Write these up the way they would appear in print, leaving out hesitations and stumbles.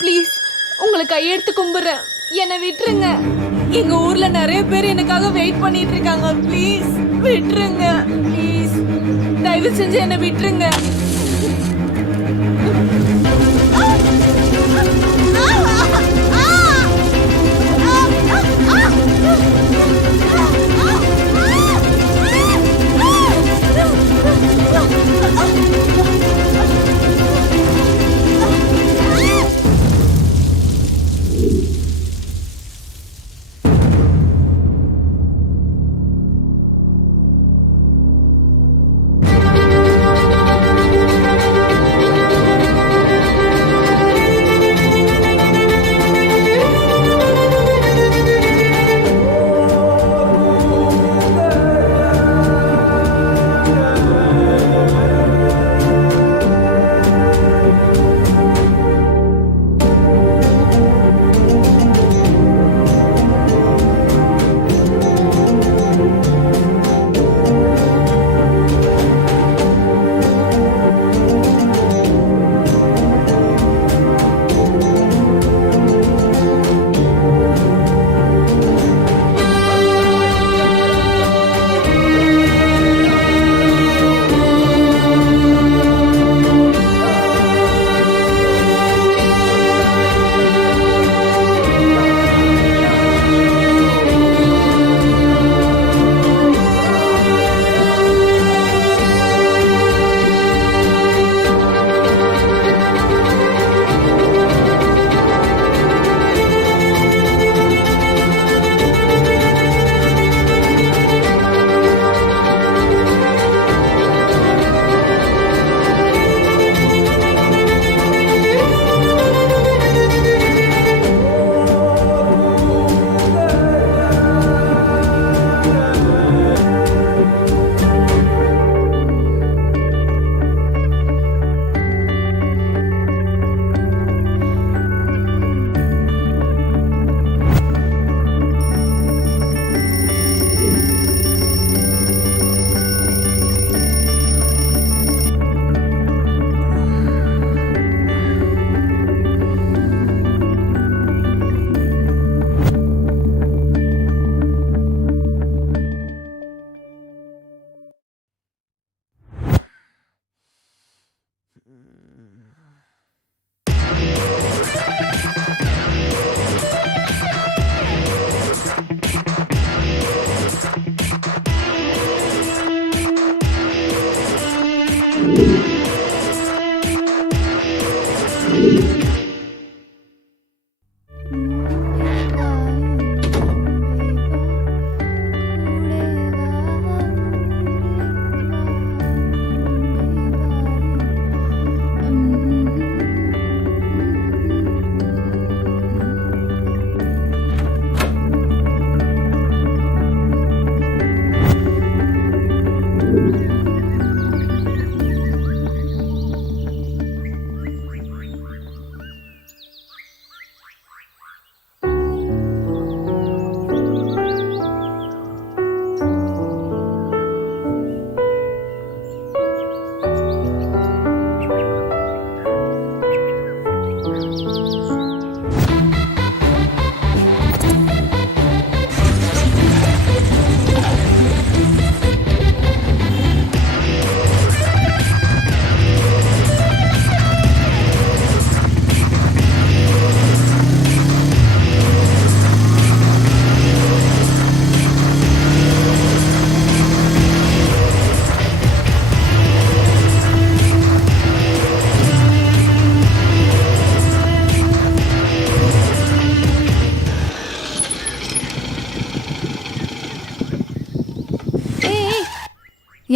Please உங்களை கையெடுத்து கும்பிடுறேன், என்னை விட்டுருங்க. எங்க ஊர்ல நிறைய பேர் எனக்காக வெயிட் பண்ணிட்டு இருக்காங்க. ப்ளீஸ் விட்டுருங்க, ப்ளீஸ் தயவு செஞ்சு என்னை விட்டுருங்க.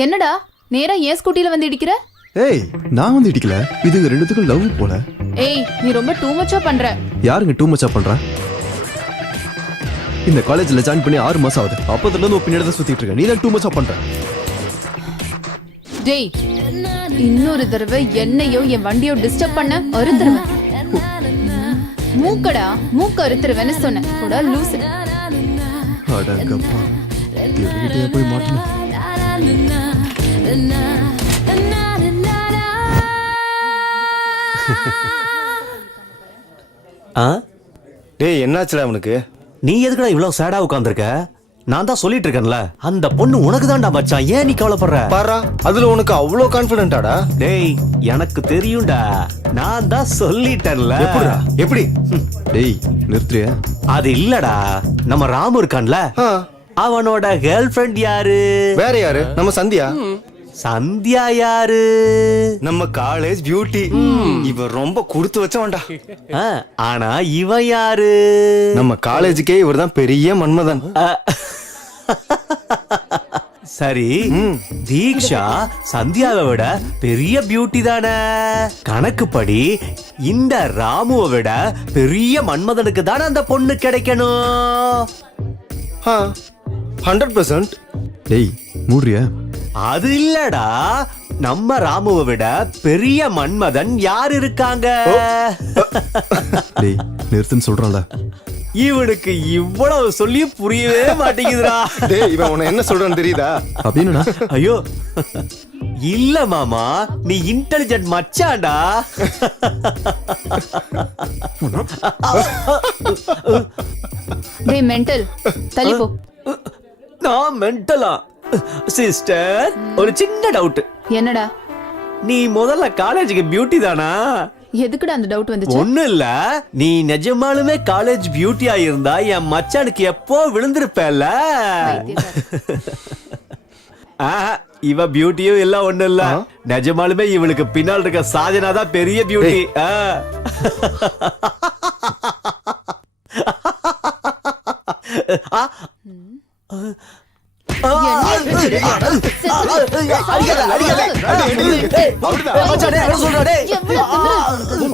என்னடா நேரா ஏன் ஸ்கூட்டில வந்து இடிக்கிற? ஏய் நான் வந்து இடிக்கல, இது ரெண்டுத்துக்கும் லவ் போல. ஏய் நீ ரொம்ப டூ மச்சா பண்ற. யாருங்க டூ மச்சா பண்றா? இந்த காலேஜ்ல ஜாயின் பண்ணி 6 மாசம் ஆகுது. அப்பத்துல இருந்து பின்னாடி தான் சுத்திட்டு இருக்க. நீ தான் டூ மச்சா பண்ற. டேய் இன்னொரு தடவை என்னையோ என் வண்டியோ டிஸ்டர்ப் பண்ண அறுத்துருவேன். மூக்கடா மூக்க அறுத்துருவேன்னு சொன்னேன். கூட லூசு. அடங்கப்பா எவ்வளவு போய் மாட்டணும். ஆ டேய் என்னாச்சுடா அவனுக்கு? நீ எதுக்குடா இவ்வளவு சேடா உட்கார்ந்திருக்க? நான் தான் சொல்லிட்டு இருக்கேன்ல, அந்த பொண்ணு உனக்கு தான்டா மச்சான். ஏன் நீ கவலைப்படுற? பாரா, அதுல உனக்கு அவ்வளோ கான்ஃபிடென்ட்டாடா? டேய் எனக்கு தெரியும்டா, நான் தான் சொல்லிட்டேன்ல. எப்படிடா? எப்படி? டேய் நிறுத்துறியா? அது இல்லடா, நம்ம ராமு இருக்கான்ல, ஆ, அவனோட கேர்ள் ஃப்ரெண்ட் யாரு? வேற யாரு? நம்ம சந்தியா. சந்தியா யாரு? நம்ம காலேஜ் பியூட்டி. இவ ரொம்ப கொடுத்து வச்சவன்டா. ஆ, ஆனா இவன் யாரு? நம்ம காலேஜுக்கே இவர்தான் பெரிய மன்மதன். ஆ, சரி, தீக்ஷா சந்தியாவை விட பெரிய பியூட்டி தானே? கணக்குப்படி இந்த ராமுவை விட பெரிய மன்மதனுக்கு தானே அந்த பொண்ணு கிடைக்கணும். 100%. டேய் மூடுறியா? அது இல்லடா, நம்ம ராமுவை விட பெரிய மன்மதன் யார் இருக்காங்க? டேய் நிறுத்துன்னு சொல்றான்ல. இவனுக்கு இவ்வளவு சொல்லி புரியவே மாட்டேங்குதுடா. டேய் இவன் உன்னை என்ன சொல்றான்னு தெரியுதா? அப்படின்னு ஐயோ இல்ல மாமா, நீ இன்டெலிஜென்ட் மச்சான்டா. டேய் மென்டல், தள்ளி போ. நான் மென்டலா? சிஸ்டர், ஒரு சின்ன டவுட். என்னடா? நீ முதல்ல காலேஜுக்கு பியூட்டி தானா? எதுக்குடா அந்த டவுட் வந்துச்சு? ஒண்ணு இல்ல, நீ நிஜமாலுமே காலேஜ் பியூட்டியா இருந்தா என் மச்சானுக்கு எப்போ விழுந்திருப்பேல்ல. இவ பியூட்டியும் இல்ல, ஒண்ணு இல்ல, நிஜமாலுமே இவளுக்கு பின்னால் இருக்க சாஜனா தான் பெரிய பியூட்டி.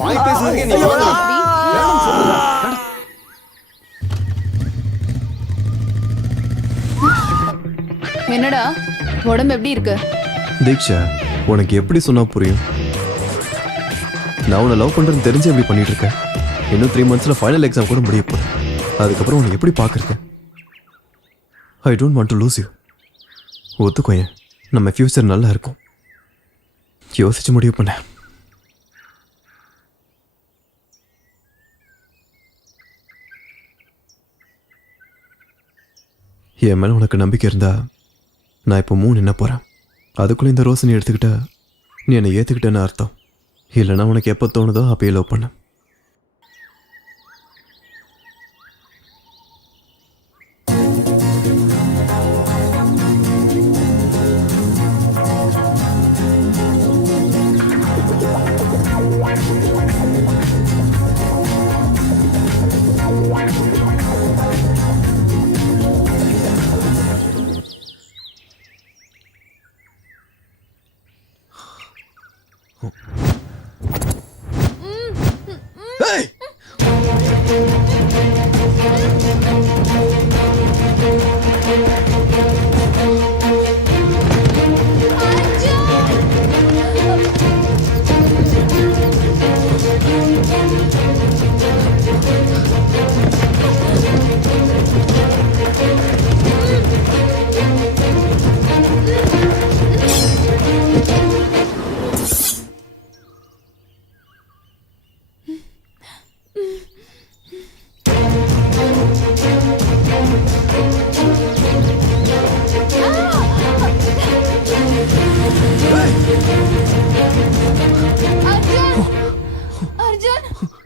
வாய் பேசுறதுக்கே நீ என்னடா உடம்பு எப்படி இருக்கு? தீக்ஷா, உனக்கு எப்படி சொன்னா புரியும்? நான் உன்னை லவ் பண்றேன்னு தெரிஞ்சு எப்படி பண்ணிட்டு இருக்கேன். இன்னும் 3 monthsல ஃபைனல் எக்ஸாம் கூட முடிய போகுது. அதுக்கப்புறம் உன்னை எப்படி பார்க்கறது? I don't want to lose you. ஒத்துக்கோயேன், நம்ம ஃபியூச்சர் நல்லா இருக்கும். யோசிச்சு முடிவு பண்ண. என் மேல உனக்கு நம்பிக்கை இருந்தா நான் இப்போ 3 என்ன போறேன். அதுக்குள்ள இந்த ரோஸ் நீ எடுத்துக்கிட்ட, நீ என்னை ஏத்துக்கிட்டேன்னு அர்த்தம். இல்லைன்னா உனக்கு எப்போ தோணுதோ அப்பயே லவ் பண்ண.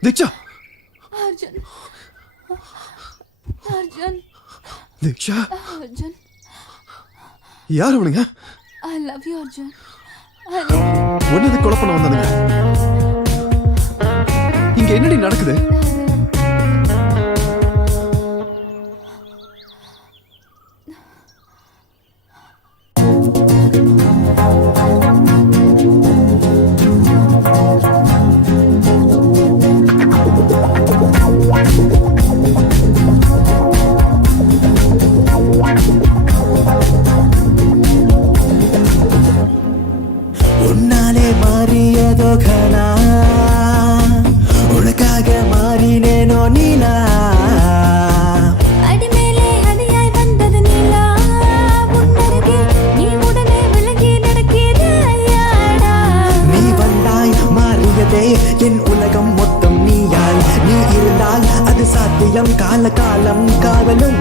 தீக்ஷா, அர்ஜுன், அர்ஜுன், தீக்ஷா, அர்ஜுன், யார் அவனுங்க? I love you Arjun. ஒன்னது கொலை பண்ண வந்தானுங்க. இங்க என்னடி நடக்குது? உன்னாலே மாறியதோ கனா, உனக்காக மாறினேனோ நீலா. அடிமேலே அடியாய் வந்தது நீலா, உன்னருகே நீ உடனே விலகி நடக்கிறாயாடா. நீ வந்தாய் மாறியதே என் உலகம் மொத்தம் நீயாய். நீ இருந்தாய் சத்தியம் கால காலம் காதலும்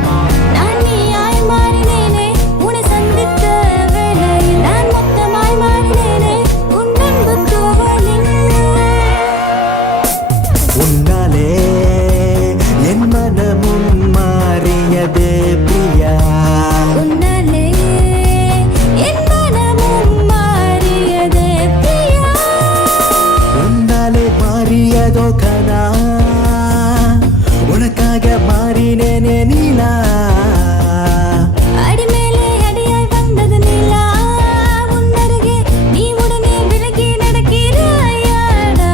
நான் நீயாய் மாறினேனே உன்னை சந்தித்த வேளையில் நான் மொத்தமாய் மாறினேனே உன் அன்பு தூவலில் உன்னாலே என் மனமும் மாறியதே பிரியா உன்னாலே என் மனமும் மாறியதே பிரியா உன்னாலே மாறியதோ கனா உனக்காக மாறினேனே நீலா அடிமேலே அடியாய் வந்தது நிலா உன் அருகே நீ உடனே விலகி நடக்கிறாயாடா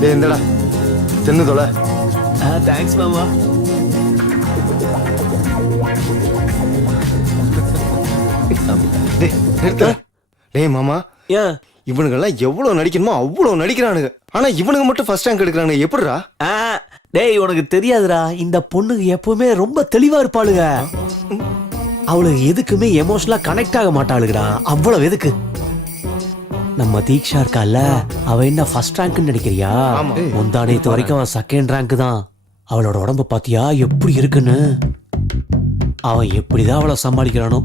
டேய் இந்தடா தின்னு தொலை. தேங்க்ஸ் மாமா. டேய் நிறுத்து. டேய் மாமா ஏன் இவனுங்கெல்லாம் எவ்வளவு நடிக்கணுமோ அவ்வளவு நடிக்கிறானுங்க. ஆனா இவனுங்க மட்டும் ஃபர்ஸ்ட் ரேங்க் எடுக்கிறானுங்க. எப்படிடா? டேய் உனக்கு தெரியாதுடா, இந்த பொண்ணுங்க எப்பவுமே ரொம்ப தெளிவா இருப்பாளுங்க. அவளுக்கு எதுக்குமே எமோஷனலா கனெக்ட் ஆக மாட்டாளுங்கடா. அவ்வளவு எதுக்கு? நம்ம தீக்ஷா இருக்கால, அவ என்ன ஃபர்ஸ்ட் ரேங்க்னு நினைக்கிறியா? முந்தானேத்து வரைக்கும் அவன் செகண்ட் ரேங்க் தான். அவளோட உடம்ப பாத்தியா எப்படி இருக்குன்னு? அவன் எப்படிதான் அவளை சமாளிக்கிறானோ,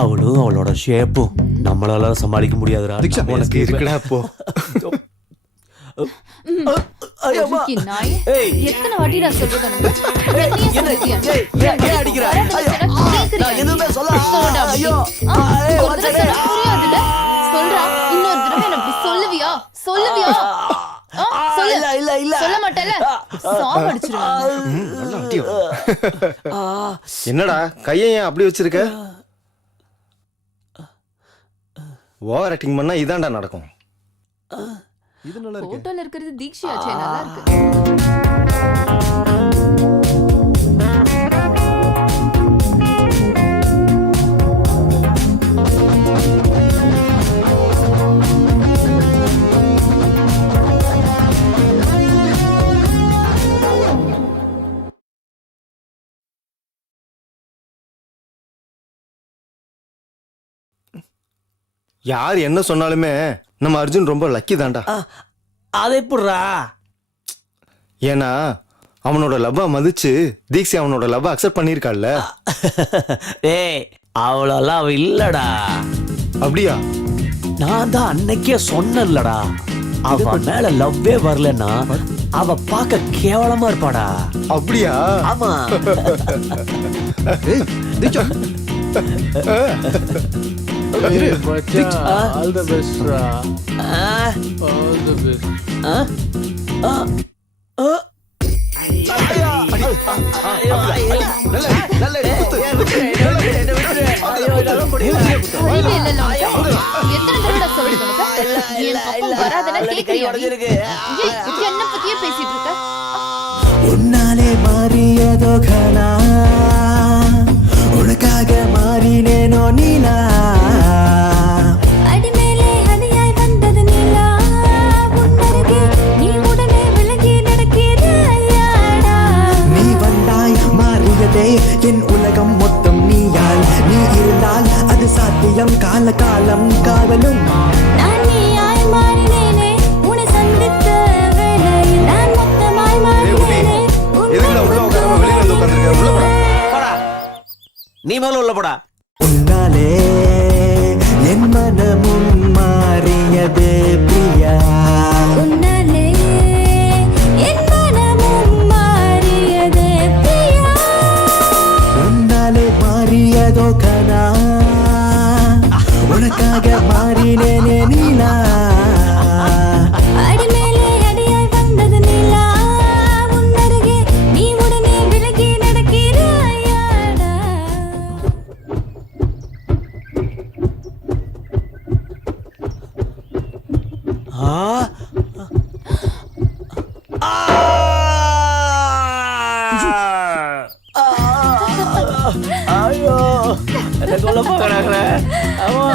அவளும் அவளோட ஷேப்பும் நம்மளால சமாளிக்க முடியாதுடா. உனக்கு இருக்குடா போ. பொறுக்கி நாய். ஏய். எத்தனை வாட்டி நான் சொல்றது உனக்கு? என்னைய சொல்றியா? ஏன் அடிக்கிற? கேக்குறியா? எதுவுமே சொல்ல. சொல்லுடா அப்படி. ஐயோ. ஒரு தடவை சொன்னா புரியாதுல்ல? சொல்றா. இன்னொரு தடவை என்ன அப்படி சொல்லுவியா? சொல்லுவியா? சொல்லு. இல்ல. சொல்ல மாட்டேல? சாவடிச்சிருவாங்க. நல்லா அடி. என்னடா கையை ஏன் அப்படி வச்சிருக்க? ஓவர் ஆக்டிங் பண்ணா இதான்டா நடக்கும். இது நல்லா இருக்கு. போட்டோல இருக்கிறது தீக்ஷியாச்சே, நல்லா இருக்கு. யார் என்ன சொன்னாலுமே நம்ம அர்ஜுன் ரொம்ப லக்கி தான்டா. அது எப்படிடா? ஏன்னா அவனோட லவ்வா மதிச்சு தீக்ஷி அவனோட லவ்வா அக்செப்ட் பண்ணிருக்காள்ல. ஏய் அவ்வளோலாம் அவ இல்லடா. அப்படியா? நான் தான் அன்னைக்கே சொன்னேன்லடா, அவ மேல லவ்வே வரலன்னா அவ பார்க்க கேவலமா இருப்பாடா. அப்படியா? ஆமா. ஏய் தீக்ஷா, All the best, Ra. Ah, All the best. ஆ, ஆ, ஆ. அறிவே இல்லைல்ல உனக்கு? எத்தனை தடவை நான் சொல்றது உனக்கு? என் பக்கம் வராதனா கேக்குறியா நீ? ஏய், என்ன பத்தியே பேசிட்டு இருக்க? உன்னாலே மாறியதோ கனா உனக்காக மாறினேனோ நீலா அடிமேலே அடியாய் வந்தது நிலா உன் அருகே நீ உடனே விலகி நடக்கிறாயாடா நீ வந்தாய் மாறியதே என் உலகம் மொத்தம் நீயால். நீ இருந்தால் அது சாத்தியம் கால காலம் காதலும் நான் நீயாய் மாறினேனே உன்னை சந்தித்த வேளையில் நான் மொத்தமாய் மாறினேனே உன் எதுக்குடா உள்ள உட்காராம வெளியில வந்து உட்கார்ந்திருக்க? உள்ள போடா. போடா. நீ முதல்ல உள்ள போடா. உன்னாலே என் மனமும் மாறியதே பிரியா உன்னாலே என் மனமும் மாறியதே பிரியா உன்னாலே மாறியதோ கனா உனக்காக மாறினேனே நீலா அடிமேலே அடியாய் வந்தது நிலா ஆ ஆ! ஐயோ என்ன கொல்ல பாக்குறாங்களே ஆமா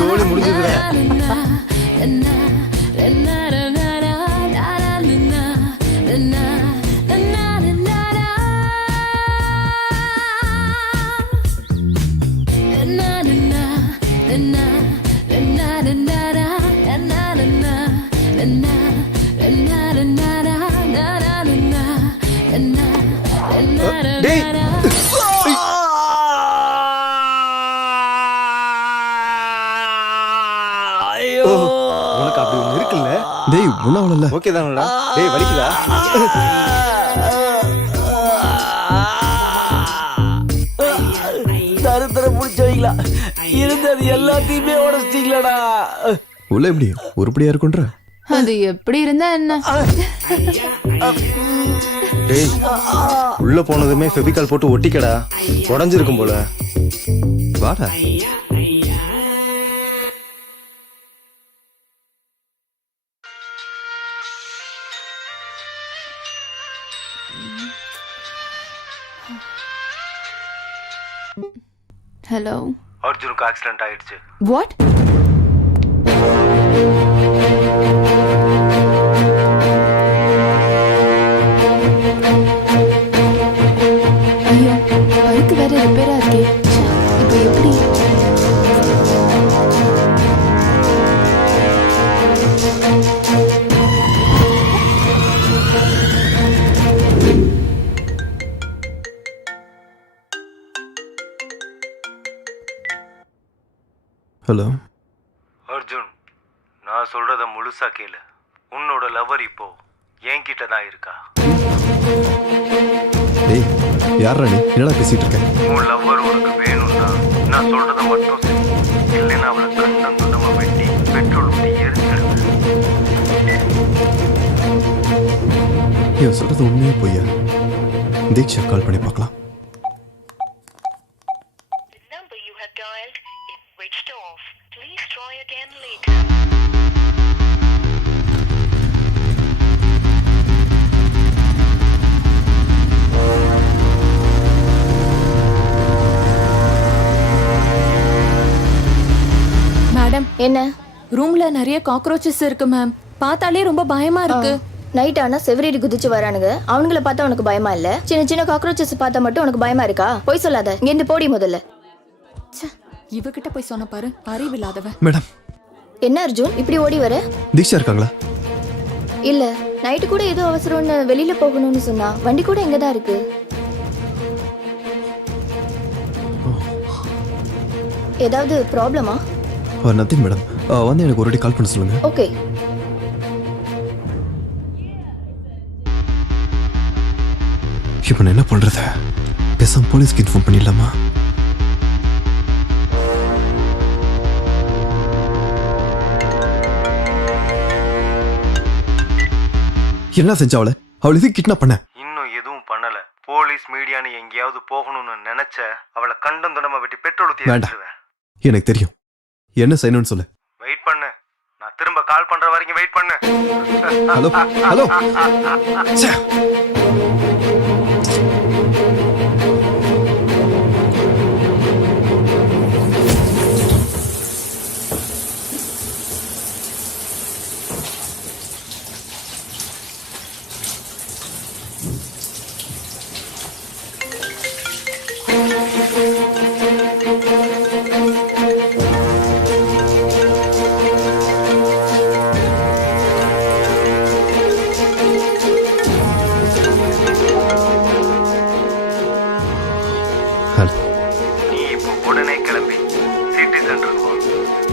சோழி முடிஞ்சதுடா. டேய் ஐயோ உனக்கு அப்படி ஒண்ணு இருக்குல்ல? டேய் ஒன்றும் அவ்வளோ ஓகே தானடா? டேய் வலிக்குதா? தருத்தர பிடிச்சவங்களா இருந்தது எல்லாத்தையுமே உடச்சிட்டீங்களாடா உள்ள எப்படி உருப்படியா இருக்குன்ற அது எப்படி இருந்தா என்ன? டேய் உள்ள போனதுமே ஃபெவிகால் போட்டு ஒட்டிக்கடா, உடைஞ்சிருக்கும் போல. வாடா. ஹலோ, அர்ஜுனுக்கு ஆக்சிடென்ட் ஆயிடுச்சு. வாட்? ஐயோ, பைக் வேற ரிப்பேரா இருக்கே. இப்போ எப்படி? ஹலோ அர்ஜுன், நான் சொல்றத முழுசா கேளு. உன்னோட லவர் இப்போ என்கிட்ட தான் இருக்கா. டேய் யாரா நீ என்னடா பேசிட்டு இருக்க? உன் லவர் உனக்கு வேணும்னா நான் சொல்றத மட்டும் செய். இல்லைன்னா அவளை கண்டம் துண்டமா வெட்டி பெட்ரோல் ஊற்றி எரிச்சிடுவேன். இவன் சொல்றது உண்மையா பொய்யா? தீக்ஷா கால் பண்ணி பார்க்கலாம். number you have dialed is switched off. Please try again later. Madam, என்ன? ரூம்ல நிறைய காக்ரோச்சஸ் இருக்கு மேம். பார்த்தாலே ரொம்ப பயமா இருக்கு. நைட் ஆனா செவரேறி குதிச்சு வரானுங்க. அவனுங்கள பார்த்தா உனக்கு பயமா இல்ல? சின்ன சின்ன காக்ரோச்சஸ் பார்த்தா மட்டும் உனக்கு பயமா இருக்கா? போய் சொல்லாத. இங்க இருந்து போடி முதல்ல. இவகிட்ட போய் சொன்ன பாரு, அறிவில்லாதவ. மேடம் என்ன அர்ஜுன் இப்படி ஓடி வர? தீக்ஷா இருக்காங்களா? இல்ல, நைட்டு கூட ஏதோ அவசரம்னு வெளியில போகணும்னு சொன்னா. வண்டி கூட எங்க தான் இருக்கு. ஏதாவது ப்ராப்ளமா? Nothing madam. வந்து எனக்கு ஒரு வாட்டி கால் பண்ண சொல்லுங்க. ஓகே. இப்போ நான் என்ன பண்றது? பேசாம போலீஸ்க்கு இன்ஃபார்ம் பண்ணிடலாமா? என்ன செஞ்ச அவளை? அவள் இது கிட்னாப் பண்ண? இன்னும் எதுவும் பண்ணல. போலீஸ் மீடியான்னு எங்கேயாவது போகணும்னு நினைச்ச அவளை கண்டம் துண்டமா வெட்டி பெட்ரோல் ஊற்றி வேண்டாம். எரிச்சிடுவேன். எனக்கு தெரியும் என்ன செய்யணும்னு சொல்லு. வெயிட் பண்ணு, நான் திரும்ப கால் பண்ற வரைக்கும் வெயிட் பண்ணு. Hello hello. ச்சே.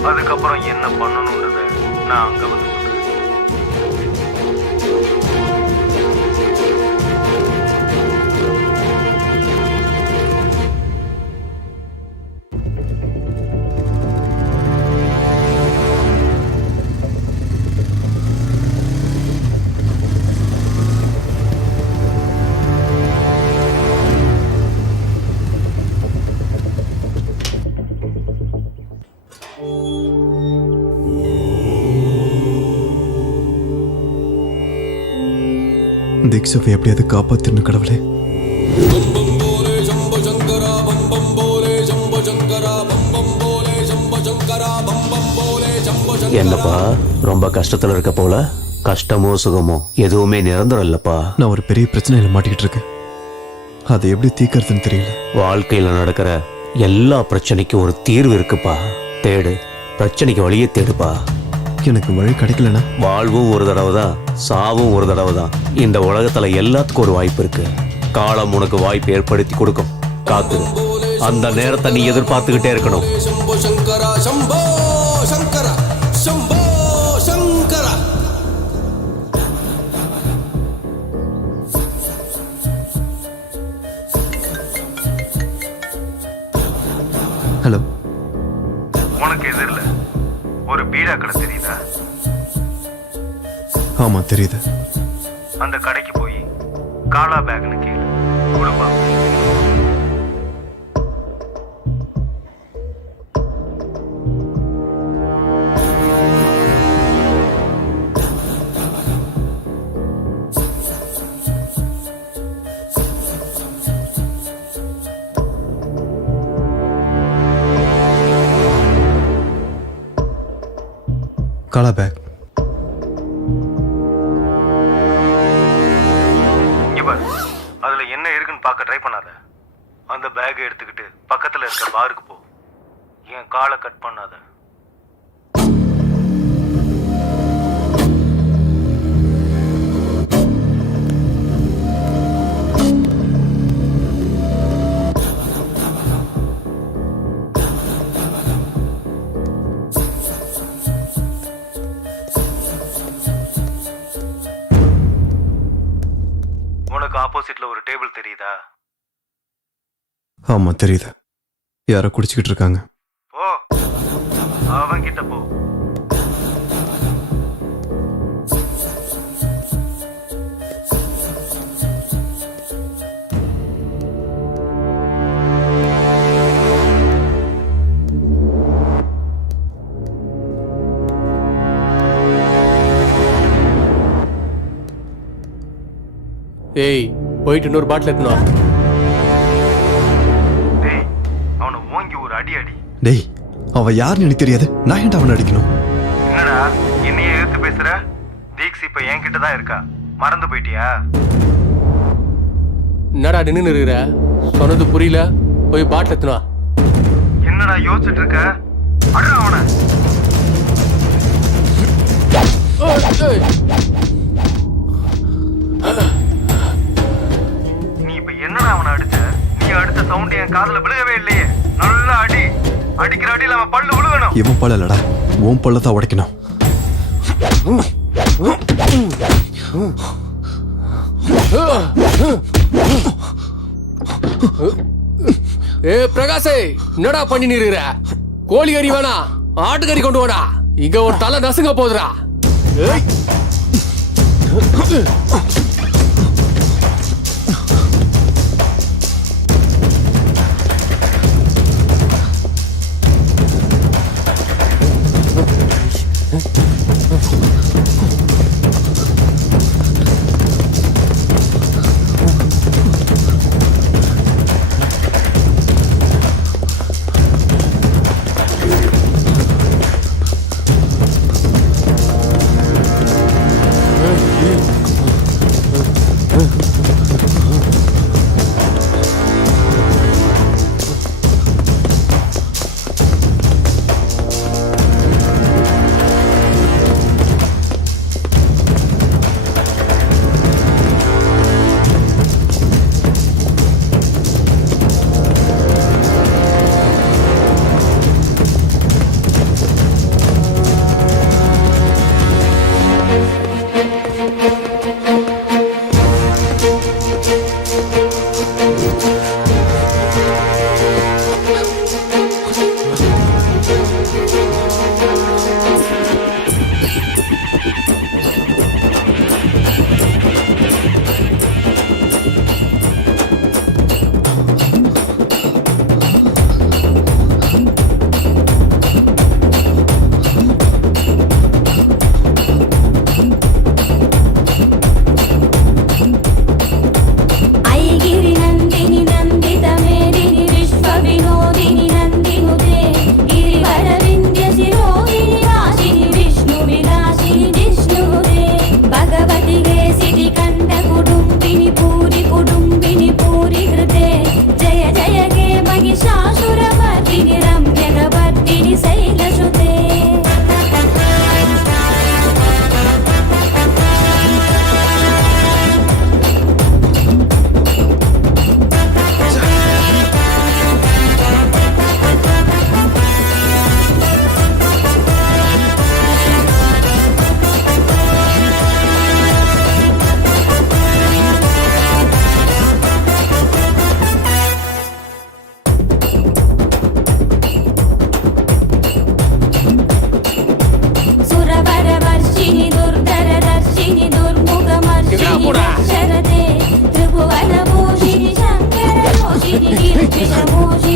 அதுக்கப்புறம் என்ன பண்ணணுன்றத நான் அங்க வந்து சொல்றேன். தீக்ஷாவை எப்படியாவது காப்பாத்திரணும் கடவுளே. என்னப்பா ரொம்ப கஷ்டத்துல இருக்க போல? கஷ்டமோ சுகமோ எதுவுமே நிரந்தரம் இல்லப்பா. நான் ஒரு பெரிய பிரச்சனையில மாட்டிக்கிட்டு இருக்கேன். அதை எப்படி தீர்க்கறதுன்னு தெரியல. வாழ்க்கையில நடக்கிற எல்லா பிரச்சனைக்கும் ஒரு தீர்வு இருக்குப்பா. தேடு, பிரச்சனைக்கு வழியே தேடுப்பா. எனக்கு வழி கிடைக்கலனா வாழ்வும் ஒரு தடவை தான், சாவும் ஒரு தடவை தான். இந்த உலகத்துல எல்லாத்துக்கும் ஒரு வாய்ப்பு இருக்கு. காலம் உனக்கு வாய்ப்பு ஏற்படுத்தி கொடுக்கும். காத்து, அந்த நேரத்தை நீ எதிர்பார்த்துக்கிட்டே இருக்கணும். ஹலோ, உனக்கு எதிரில் ஒரு பீடா கடை தெரியுதா? ஆமா தெரியுது. அந்த கடைக்கு போய் காலா பேக்னு கேளு, கொடுப்பா. காலா பேக். அதுல என்ன இருக்குன்னு பார்க்க ட்ரை பண்ணாத. அந்த பேக் எடுத்துக்கிட்டு பக்கத்துல இருக்க பாருக்கு போ. என் காலை கட் பண்ணாத. உனக்கு ஆப்போசிட்ல ஒரு டேபிள் தெரியுதா? ஆமா தெரியுது. யாரோ குடிச்சுக்கிட்டு இருக்காங்க. போ, அவன்கிட்ட போ. ஏய், போயிட்டு இன்னொரு பாட்டில் எடுத்துனா. டேய், அவனை ஓங்கி ஒரு அடி அடி. டேய், அவன் யாருன்னு எனக்கு தெரியாது. நான் ஏன்டா அவனை அடிக்கணும்? என்னடா என்னைய எதிர்த்து பேசுற? தீக்ஸ் இப்ப என்கிட்ட தான் இருக்கா, மறந்து போயிட்டியா? என்னடா நின்று இருக்கிற? சொன்னது புரியல. போய் பாட்டில் எடுத்துனா. என்னடா யோசிச்சுட்டு இருக்க? அட்ரா அவனை. நீ இப்ப என்னடா அவனை அடிச்ச? நீ அடுத்த சவுண்ட் என் காதுல விழுகவே இல்லையே. நல்லா அடி. அடிக்கிற அடியில அவன் பல்லு விழுகணும். இவன் பல்ல இல்லடா, உன் பல்லதான் உடைக்கணும். ஏ பிரகாஷே, என்னடா பண்ணி நிறுகிற? கோழி கறி வேணா, ஆட்டுக்கறி கொண்டு வாடா. இங்க ஒரு தலை நசுங்க போதுடா. ஏய்,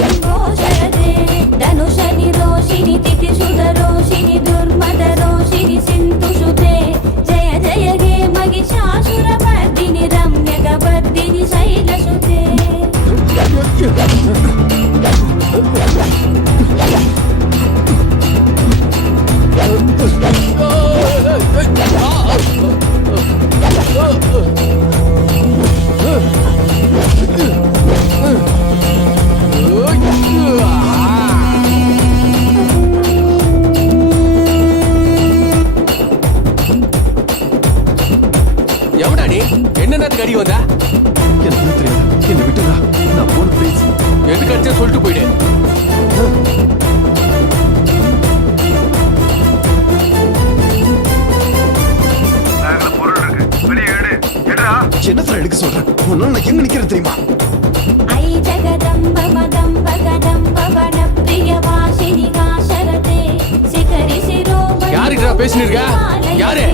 सम्भोषते धनुषनि रोषिणि तिथिसुतरोषिणि दुर्मदरोषिणि सिन्धुसुते जय जय हे महिषासुरमर्दिनि रम्यकवर्दिनि शैलसुते எவடா நீ என்னத்துக்கு அடி வந்தா? எனக்கு தெரியாது, என்னை விட்டுடா. நான் போன ப்ளீஸ். எதுக்கு அடிச்சா சொல்லிட்டு போயிடு. பேக்ல பொருள் இருக்கு, வெளியே எடு. எடுடா. என்னத்துல எடுக்க சொல்றேன்? உன்னால நான் எங்க நிக்கிறேன் தெரியுமா? ऐ जगदम्ब मदम्ब कदम्ब वनप्रियवासिनि काशरते शिखरि शिरोमणि யாருக்குடா பேசிட்டு இருக்க? யாரு?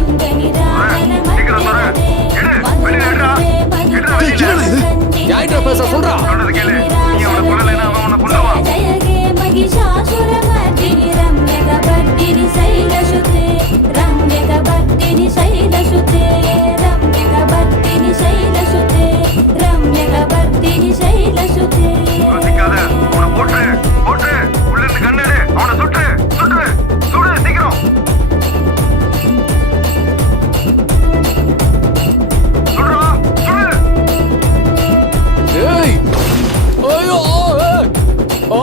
யார்கிட்ட பேச சொல்றா? சொல்றது கேளு. நீ அவனை கொல்லலைன்னா அவன் உன்னை கொல்லுவான். जय हे महिषासुरमर्दिनि रम्यकवर्दिनि शैलसुते रम्यकवर्दिनि शैलसुते रम्यकवर्दिनि शैलसुते रम्यकवर्दिनि शैलसुते யோசிக்காத, அவனை போட்டுரு, போட்டுரு. உள்ள இருந்து கண்ணெடு, அவனை சுட்டுரு, சுட்டுரு, சுடு சீக்கிரம். சுடுறா, சுடு. ஏய் ஐயோ ஏய். ஆ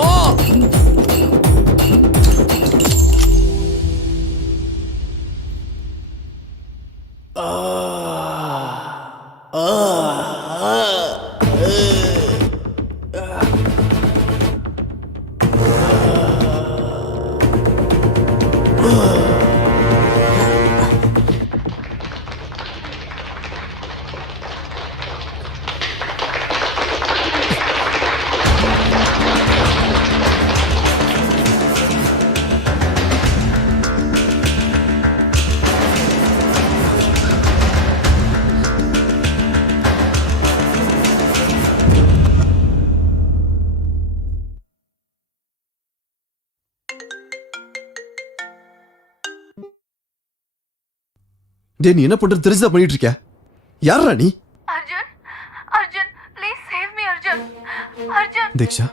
டேய், நீ என்ன பண்றது தெரிஞ்சா பண்ணிட்டு இருக்க? யாரா நீ? Arjun Arjun please save me Arjun Arjun Deeksha,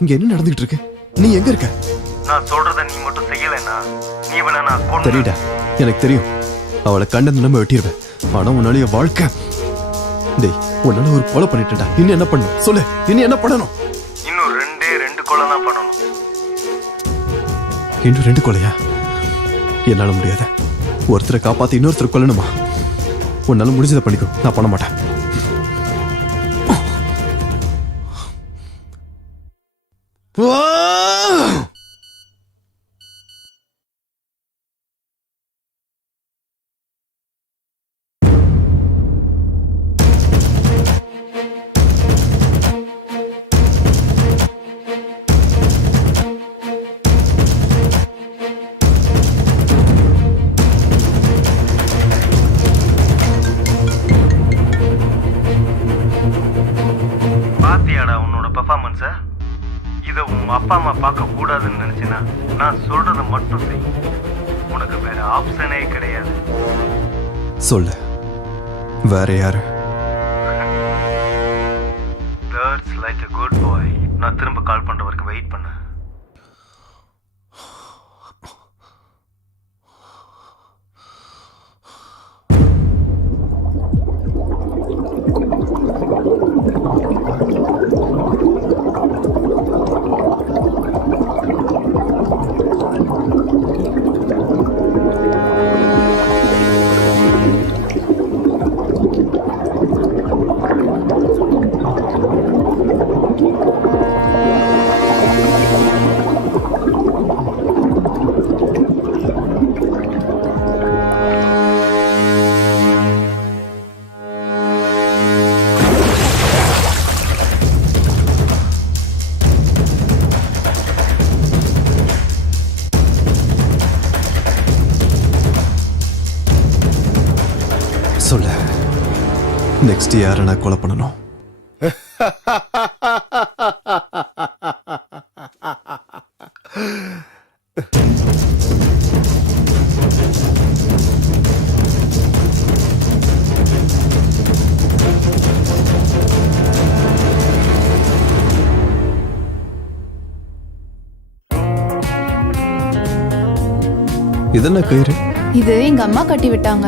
இங்க என்ன நடந்துகிட்டு இருக்கு? நீ எங்க இருக்க? நான் சொல்றத நீ மட்டும் செய்யலைன்னா நீ இவனை நான் கொன்னு தெரியுடா, எனக்கு தெரியும். அவளை கண்ட நம்ம வெட்டிடுவேன். ஆனா உன்னால என் வாழ்க்கை. டேய், உன்னால ஒரு கொலை பண்ணிட்டேன்டா. இன்னும் என்ன பண்ணணும் சொல்லு? இன்னும் என்ன பண்ணணும்? இன்னும் ரெண்டு கொலை தான் பண்ணணும். இன்னும் 2 கொலையா? என்னால முடியாத. ஒருத்தரை காப்பாத்தி இன்னொருத்தர் கொல்லணுமா? உன்னால முடிஞ்சதை பண்ணிக்கோ, நான் பண்ண மாட்டேன். பாத்தியாடா உன்னோட பெர்ஃபார்மன்ஸ? இதை உன் அப்பா அம்மா பார்க்க கூடாதுன்னு நினைச்சினா நான் சொல்றத மட்டும் செய். உனக்கு வேற ஆப்ஷனே கிடையாது. சொல்லு, வேற யாரு? That's like a good boy. நான் திரும்ப கால் பண்ற வரைக்கும் வெயிட் பண்ணு. சொல்லு, நெக்ஸ்ட் யாரை நான் கொலை பண்ணணும்? இதென்ன கயிறு? இது எங்க அம்மா கட்டி விட்டாங்க.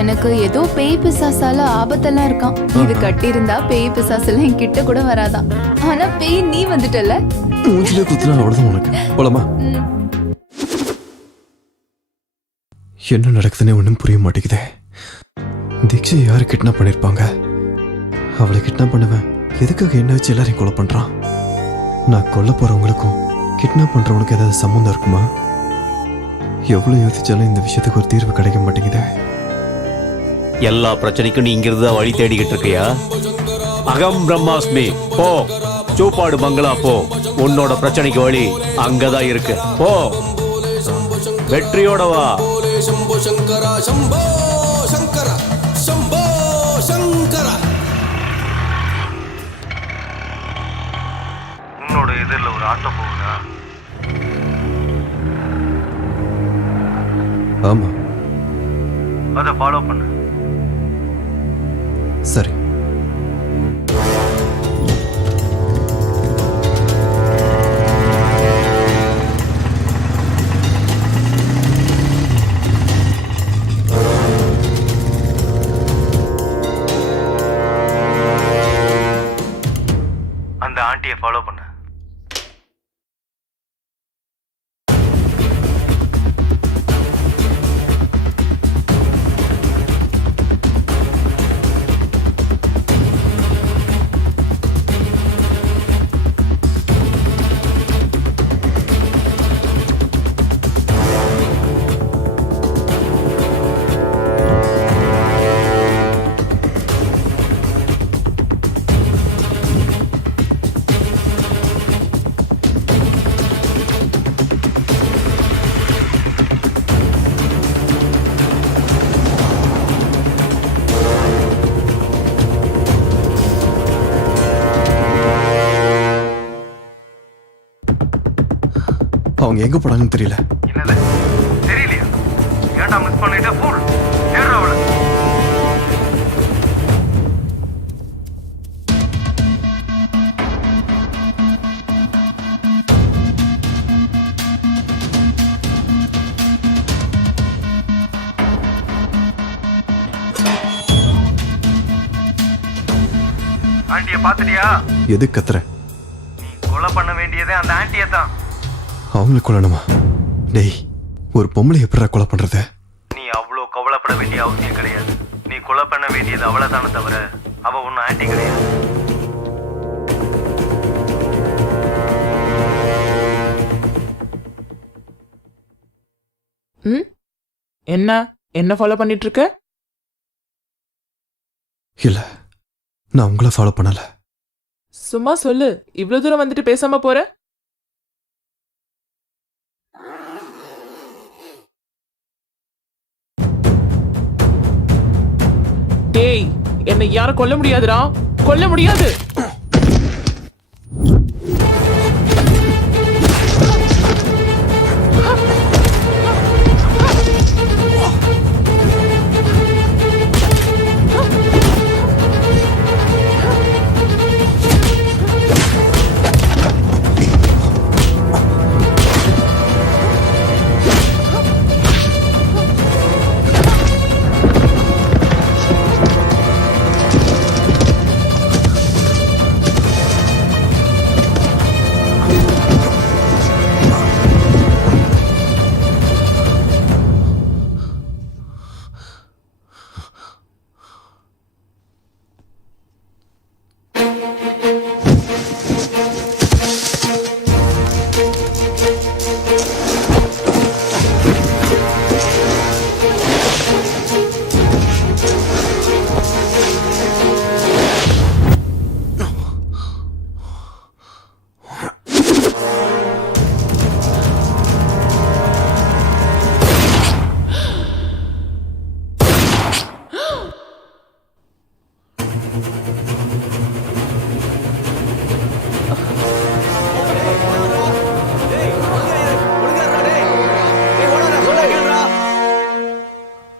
எனக்கு ஏதோ பேய் பிசாசால ஆபத்தெல்லாம் இருக்கான். இது கட்டி இருந்தா பேய் பிசாசெல்லாம் என் கிட்ட கூட வராதான். ஆனா பேய் நீ வந்துட்டல. மூஞ்சிலே குத்துனா அவ்வளவுதான் உனக்கு. போலாமா? என்ன நடக்குதுன்னு ஒன்றும் புரிய மாட்டேங்குதே. தீக்ஷை யாரு கிட்னாப் பண்ணிருப்பாங்க? அவளை கிட்னாப் பண்ணவன் எதுக்காக என்ன வச்சு எல்லாரையும் கொலை பண்றான்? நான் கொல்ல போறவங்களுக்கும் கிட்னாப் பண்றவனுக்கு ஏதாவது சம்மந்தம் இருக்குமா? எவ்வளவு யோசிச்சாலும் இந்த விஷயத்துக்கு ஒரு தீர்வு கிடைக்க மாட்டேங்குதே. எல்லா பிரச்சனைக்கும் நீ இங்கிருந்து தான் வழி தேடிக்கிட்டு இருக்கியா? அகம் பிரம்மாஸ்மி, போ சூப்பாடு பங்களா போ. உன்னோட பிரச்சனைக்கு வழி அங்கதான் இருக்கு. போ, வெற்றியோட வா. शंभो शंकरा शंभो शंकरा शंभो शंकरा. உன்னோட எதிரில் ஒரு ஆட்டோ போகுதா? ஆமா, அதை ஃபாலோ பண்ணு. சரி. அந்த ஆண்டியை ஃபாலோ பண்ணு. அவங்க எங்க போனாங்கன்னு தெரியல. என்னது தெரியலையா? ஏன்டா மிஸ் பண்ணிட்ட? ஃபூல் தேடுற அவளை. ஆண்டியை பார்த்துட்டியா? எது கத்துற? நீ கொலை பண்ண வேண்டியதே அந்த ஆண்டியை தான். அவங்களை கொல்லணுமா? டேய், ஒரு பொம்பளை எப்படிடா கொலை பண்றது? நீ அவ்வளோ கவலைப்பட வேண்டிய அவசியம் கிடையாது. நீ கொலை பண்ண வேண்டியது அவளை தானே தவிர அவ ஒன்றும் ஆண்டி கிடையாது. என்ன ஃபாலோ பண்ணிட்டு இருக்க? இல்ல, நான் உங்களை ஃபாலோ பண்ணல. சும்மா சொல்லு. இவ்வளவு தூரம் வந்துட்டு பேசாம போற? டேய், என்னை யாரும் கொல்ல முடியாதுடா. கொல்ல முடியாது.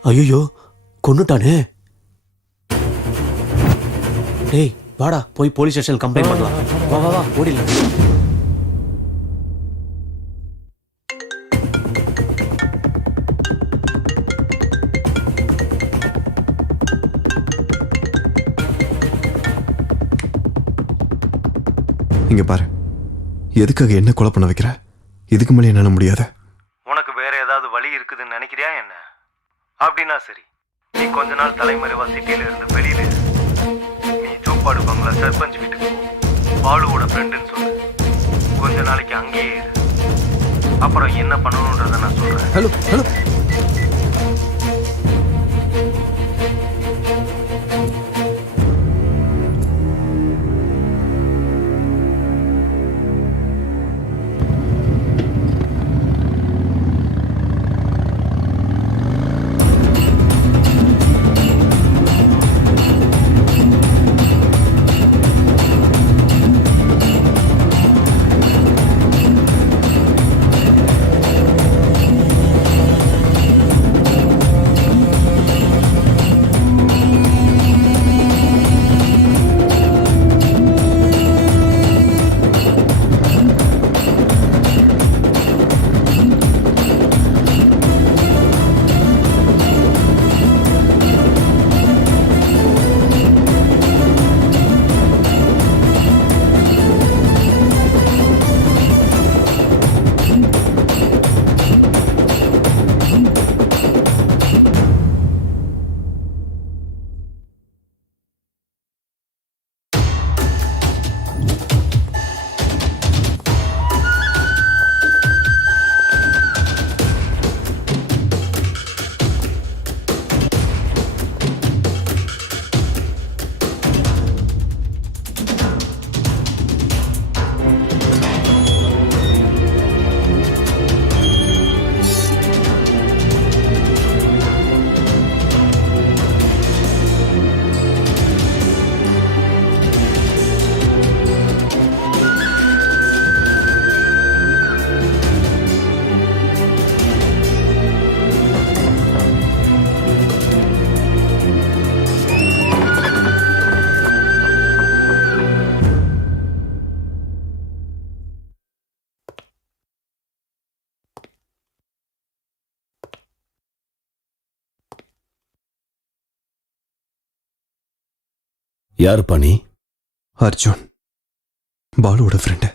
ஐயோ கொன்னுட்டானே. டேய் வாடா போய் போலீஸ் ஸ்டேஷன் கம்ப்ளைண்ட் பண்ணலாம். வா வா வா ஓடிடலாம். இங்க பாரு, எதுக்காக என்ன கொலை பண்ண வைக்கிற? இதுக்கு மேலே என்னால முடியாது. உனக்கு வேற ஏதாவது வழி இருக்குதுன்னு நினைக்கிறியா என்ன? அப்படின்னா சரி, நீ கொஞ்ச நாள் தலைமறைவா சிட்டியில இருந்து வெளியில இரு. நீ சோப்பாடு பங்களா சர்பஞ்ச் வீட்டுக்கு போ. பாலுவோட ஃப்ரெண்டுன்னு சொல்லு. கொஞ்ச நாளைக்கு அங்கேயே இரு. அப்புறம் என்ன பண்ணணுன்றத நான் சொல்றேன். ஹலோ ஹலோ, யார் பண்ணி? அர்ஜுன், பாலுவோட ஃப்ரெண்டு.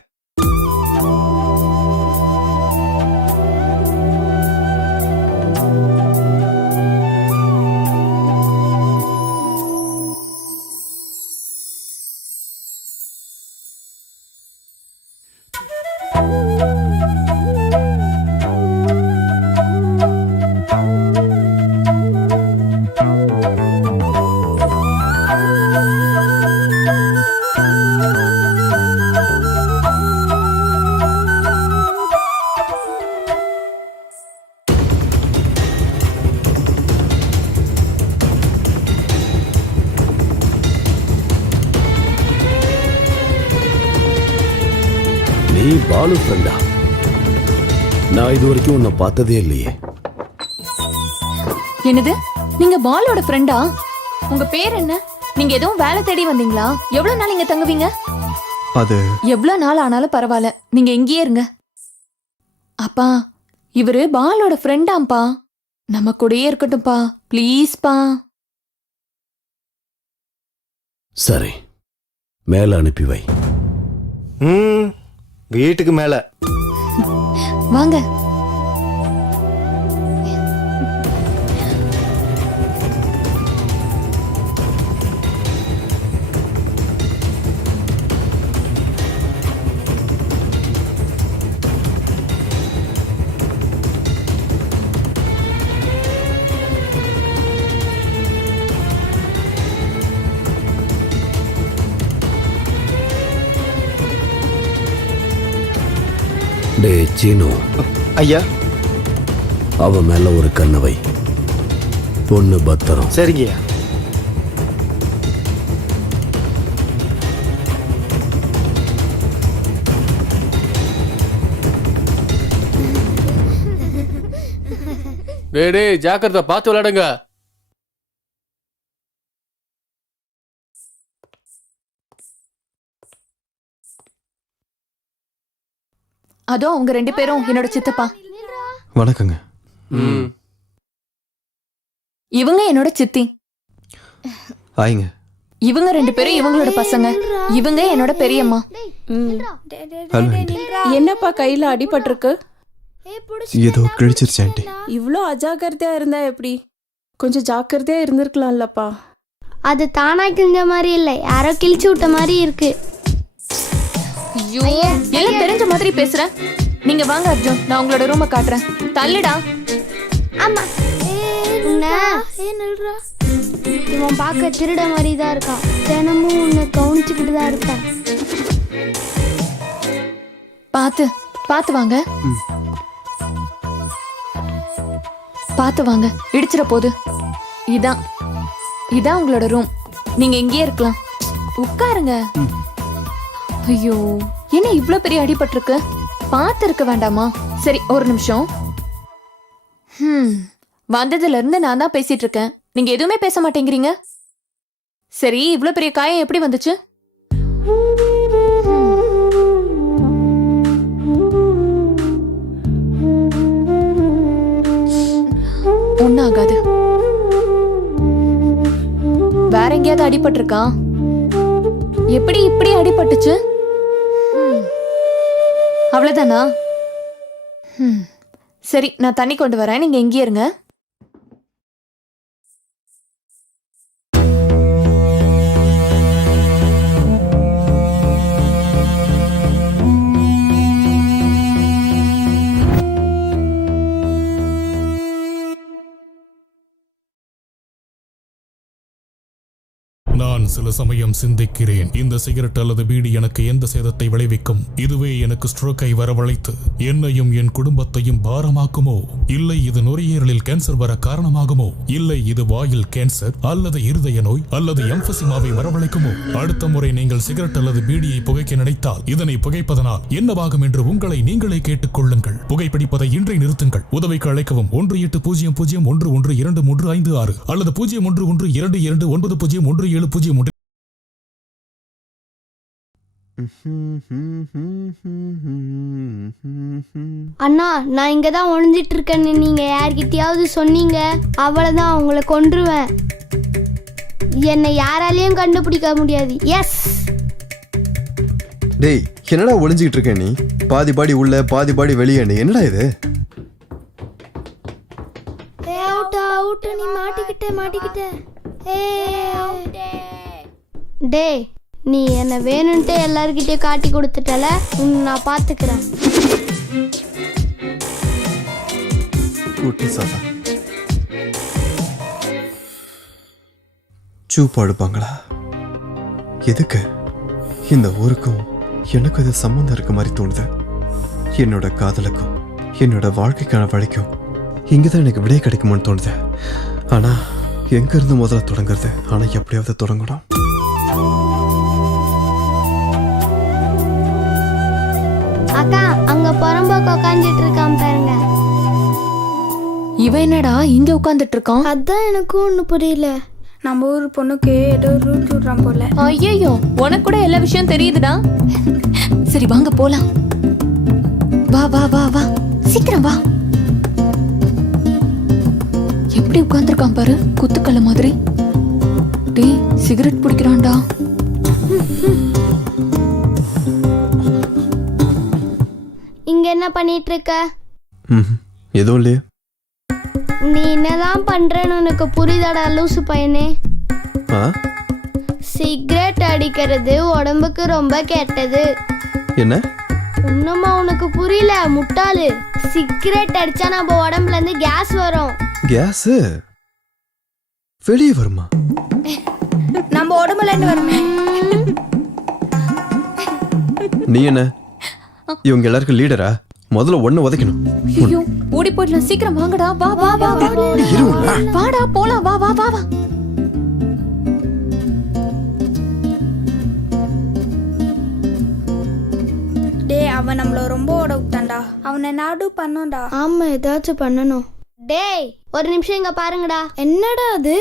நீ பாலு ஃப்ரெண்டா? நான் இது வரைக்கும் உன்னை பார்த்ததே இல்லையே. என்னது, நீங்க பாலோட ஃப்ரெண்டா? உங்க பேர் என்ன? நீங்க எதுவும் வேலை தேடி வந்தீங்களா? எவ்வளவு நாள் இங்க தங்குவீங்க? அது எவ்வளவு நாள் ஆனாலும் பரவாயில்ல, நீங்க இங்கேயே இருங்க. அப்பா, இவரு பாலோட ஃப்ரெண்டாம்பா. நம்ம கூடயே இருக்கட்டும்பா, ப்ளீஸ்பா. சரி, மேல அனுப்பி வை. வீட்டுக்கு மேல வாங்க. டே சீனு, ஐயா. அவ மேல ஒரு கண்ணை வை. பொண்ணு பத்திரம். சரிங்கய்யா. டேய் ஜாக்கிரதை, பார்த்து விளையாடுங்க. அதோ அவங்க 2 பேரும் என்னோட சித்தப்பா. வணக்கங்க. ம். இவங்க என்னோட சித்தி. ஆயிங்க. இவங்க 2 பேரும் இவங்களோட பசங்க. இவங்க என்னோட பெரியம்மா. Hello aunty. என்னப்பா கையில அடிபட்டிருக்கு? ஏதோ கிழிச்சிருச்சு ஆண்டி. இவ்ளோ அஜாக்கிரதையா இருந்தா எப்படி? கொஞ்சம் ஜாக்கிரதையா இருந்திருக்கலாம்லப்பா. அது தானா கிழிஞ்ச மாதிரி இல்லை, யாரோ கிழிச்சு விட்ட மாதிரி இருக்கு. ஐயோ, எல்லாம் தெரிஞ்ச மாதிரி பேசுற. நீங்க வாங்க அர்ஜுன், நான் உங்களோட ரூமை காட்டுறேன். தள்ளுடா. ஆமா இவன் பார்க்க திருட மாதிரி தான் இருக்கான். தினமும் உன்னை கவனிச்சுக்கிட்டு தான் இருப்பேன். பாத்து பாத்து வாங்க. பாத்து வாங்க, இடிச்சிட போகுது. இதான் இதான் உங்களோட ரூம். நீங்க இங்கேயே இருக்கலாம். உட்காருங்க. ஐயோ, என்ன இவ்ளோ பெரிய அடிபட்டிருக்கு? பார்த்து இருக்க வேண்டாமா? சரி, ஒரு நிமிஷம். வந்ததுல இருந்து நான் தான் பேசிட்டு இருக்கேன். நீங்க எதுவுமே பேச மாட்டேங்கிறீங்க. சரி, இவ்ளோ பெரிய காயம் எப்படி வந்துச்சு? ஒன்னாகாது. வேற எங்கேயாவது அடிபட்டிருக்கா? எப்படி இப்படி அடிபட்டுச்சு? அவ்வளவுதானா? சரி, நான் தண்ணி கொண்டு வரேன். நீங்க எங்கே இருங்க. நான் சில சமயம் சிந்திக்கிறேன், இந்த சிகரெட் அல்லது பீடி எனக்கு எந்த சேதத்தை விளைவிக்கும்? இதுவே எனக்கு ஸ்ட்ரோக்கை வரவழைத்து என்னையும் என் குடும்பத்தையும் பாரமாக்குமோ? இல்லை இது நுரையீரலில் கேன்சர் வர காரணமாகுமோ? இல்லை இது வாயில் கேன்சர் அல்லது இருதய நோய் அல்லது எம்பசிமாவை வரவழைக்குமோ? அடுத்த முறை நீங்கள் சிகரெட் அல்லது பீடியை புகைக்க நினைத்தால் இதனை புகைப்பதனால் என்னவாகும் என்று உங்களை நீங்களே கேட்டுக்கொள்ளுங்கள். புகைப்பிடிப்பதை இன்றே நிறுத்துங்கள். உதவிக்கு அழைக்கவும் 1800112356 அல்லது 0112290107. அண்ணா, நான் இங்க தான் ஒளிஞ்சிட்டு இருக்கேன்னு நீங்க யார்கிட்டயாவது சொன்னீங்க, அவ்வளவுதான், உங்களை கொன்றுவேன். என்னை யாராலையும் கண்டுபிடிக்க முடியாது. எஸ். டேய், என்னடா ஒளிஞ்சிக்கிட்டு இருக்க நீ? பாதி பாடி உள்ள பாதி பாடி வெளியே. நீ என்னடா இது? நீ மாட்டிக்கிட்ட. டேய், நீ என்ன வேணும்ட்டு எல்லார்கிட்டயும் காட்டி கொடுத்துட்டல, நான் பாத்துக்கிறேன். சூப்பா எடுப்பாங்களா? எதுக்கு? இந்த ஊருக்கும் எனக்கும் இது சம்பந்தம் இருக்க மாதிரி தோணுது. என்னோட காதலுக்கும் என்னோட வாழ்க்கைக்கான வழிக்கும் இங்கதான் எனக்கு விடை கிடைக்குமான்னு தோணுது. ஆனா எங்க இருந்து முதல்ல தொடங்குறது? ஆனா எப்படியாவது தொடங்கணும். அக்கா, அங்க புறம்போக்கு உட்காந்துட்டு இருக்கான் பாருங்க. இவன் என்னடா இங்க உட்கார்ந்துட்டு இருக்கான்? அதான் எனக்கும் ஒண்ணு புரியல. நம்ம ஊர் பொண்ணுக்கு ஏதோ ரூட் விடுறான் போல. ஐயோ, உனக்கு கூட எல்லா விஷயம் தெரியுதுடா. சரி வாங்க போலாம். வா வா வா வா, சீக்கிரம் வா. எப்படி உட்கார்ந்துருக்கான் பாரு, குத்துக்கல்ல மாதிரி. டேய், சிகரெட் பிடிக்கிறான்டா. இங்க என்ன பண்ணிட்டு இருக்க? எதுவும் இல்லையே. நீ என்னதான் பண்றேன்னு உனக்கு புரியுதாடா லூசு பையனே? சிகரெட் அடிக்கிறது உடம்புக்கு ரொம்ப கெட்டது. என்ன? இன்னுமா உனக்கு புரியல முட்டாளு? சிகரெட் அடிச்சா நம்ம உடம்புல இருந்து கேஸ் வரும். கேஸ் வெளியே வருமா? நம்ம உடம்புல இருந்து வருமே. நீ என்ன இவங்க எல்லாருக்கும் லீடரா? முதல்ல ஒண்ணு உதைக்கணும். ஐயோ, ஓடி போயிடலாம். சீக்கிரம் வாங்கடா. வா வா வா வா. வாடா போலாம். வா வா வா வா. டேய், அவன் நம்மள ரொம்ப ஓட விட்டான்டா. அவனை நாடு பண்ணோம்டா. ஆமா, ஏதாச்சும் பண்ணணும். டேய், ஒரு நிமிஷம் இங்க பாருங்கடா. என்னடா அது?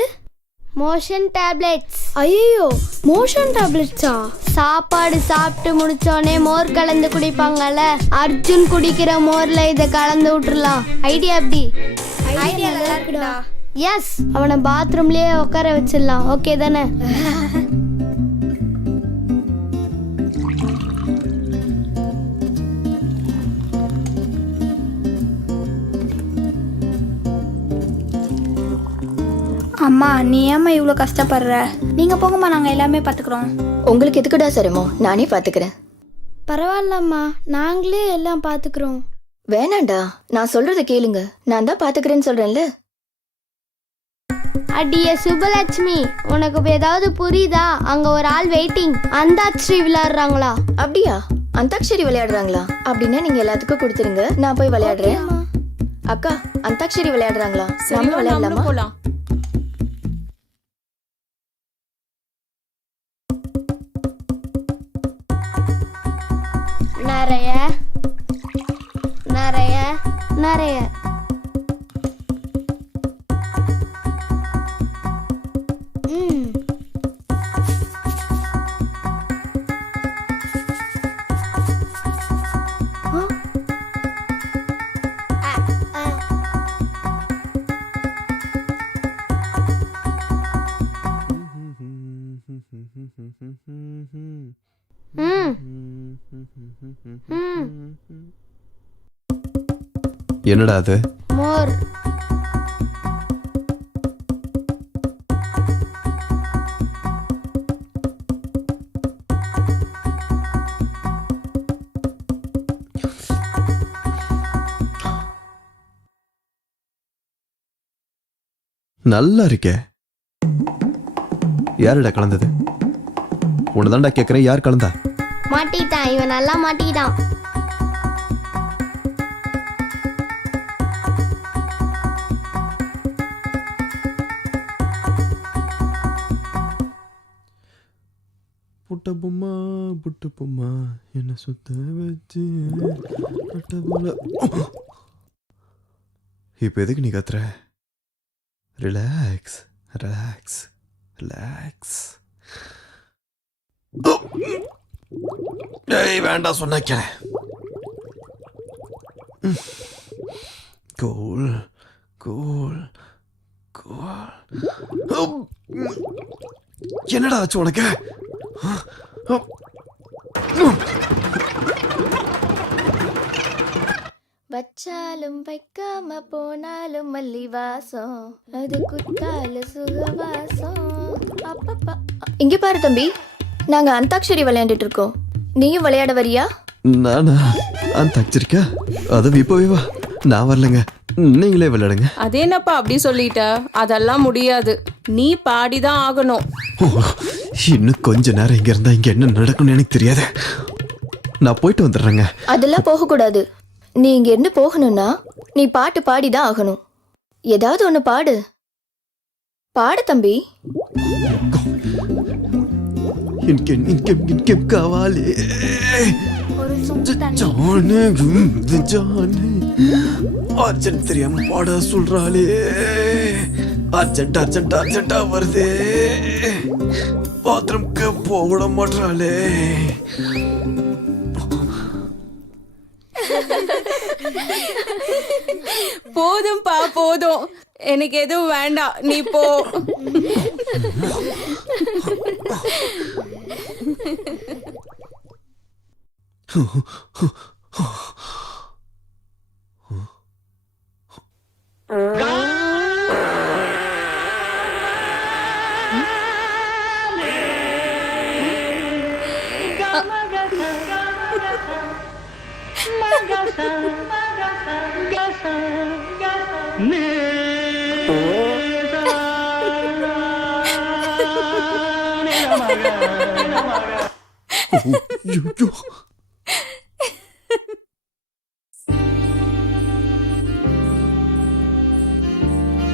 Motion tablets. ஐயோ, மோஷன் டேப்லெட்ஸா? சாப்பாடு சாப்பிட்டு முடிச்சோடனே மோர் கலந்து குடிப்பாங்கல்ல, அர்ஜுன் குடிக்கிற மோர்ல இதை கலந்து விட்டுறலாம். ஐடியா எப்படி? ஐடியா நல்லா இருக்குடா. எஸ், அவனை பாத்ரூம்லயே உட்கார வச்சிடலாம். ஓகே தானே? அம்மா, நீ ஏம்மா இவ்வளோ கஷ்டப்படுற? நீங்க போங்கம்மா, நாங்கள் எல்லாமே பார்த்துக்குறோம். உங்களுக்கு எதுக்குடா சிரமம்? நானே பாத்துக்கிறேன். பரவாயில்லம்மா, நாங்களே எல்லாம் பார்த்துக்கிறோம். வேணாண்டா, நான் சொல்றத கேளுங்க. நான் தான் பாத்துக்கிறேன்னு சொல்றேன்ல. அடியே சுபலட்சுமி, உனக்கு இப்ப ஏதாவது புரியுதா? அங்க ஒரு ஆள் வெயிட்டிங். அந்தாட்சி விளையாடுறாங்களா? அப்படியா? அந்தாக்ஷரி விளையாடுறாங்களா? அப்படின்னா நீங்க எல்லாத்துக்கும் கொடுத்துருங்க, நான் போய் விளையாடுறேன். அக்கா, அந்தாக்ஷரி விளையாடுறாங்களா? நாமளும் விளையாடலாமா? போலாம். நிறைய நிறைய நிறைய என்னடா அது? மோர். நல்லா இருக்கே. யாருடா கலந்தது? உன்னதான்டா கேக்குறேன், யார் கலந்தா? மாட்டிட்டான் இவன், நல்லா மாட்டிட்டான். புட்ட பொம்மா புட்ட பொம்மா என்ன சுத்த வச்சு புட்ட போல. இப்ப எதுக்கு நீ கத்துற? Relax relax relax. ஏய், வேண்டாம் சொன்னா கேள. Cool cool cool. என்னடா ஆச்சு உனக்கு? வச்சாலும் வைக்காம போனாலும் மல்லி வாசம், அது குத்தால சுகவாசம். அப்பப்பா. இங்க பாரு தம்பி, நாங்க அந்தாக்ஷரி விளையாண்டுட்டு இருக்கோம். நீயும் விளையாட வரியா? நானா? அந்தாக்ஷரிக்கா? அது இப்பவே வா. நான் வரலங்க, நீங்களே விளையாடுங்க. அதே என்னப்பா அப்படி சொல்லிட்ட? அதெல்லாம் முடியாது, நீ பாடிதான் ஆகணும். இன்னும் கொஞ்ச நேரம் இங்க இருந்தா இங்க என்ன நடக்கும்னு எனக்கு தெரியாது. நான் போயிட்டு வந்துடுறேங்க. அதெல்லாம் போகக்கூடாது. நீ இங்க இருந்து போகணும்னா நீ பாட்டு பாடிதான் ஆகணும். ஏதாவது ஒண்ணு பாடு. பாடு தம்பி. காவாலே அர்ஜென்ட் தெரியாம பாட சொல்றாளே. அர்ஜென்ட் அர்ஜென்ட் அர்ஜென்டா வருதே. பாத்ரூம்க்கு போக மாட்டாளே. போதும்பா போதும், எனக்கு எதுவும் வேண்டாம், நீ போ.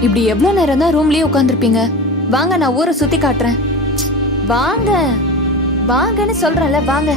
இப்படி எவ்வளவு நேரம் தான் ரூம்லயே உட்காந்துருப்பீங்க? வாங்க, நான் ஊரை சுத்தி காட்டுறேன். வாங்க வாங்கன்னு சொல்றேன்ல, வாங்க.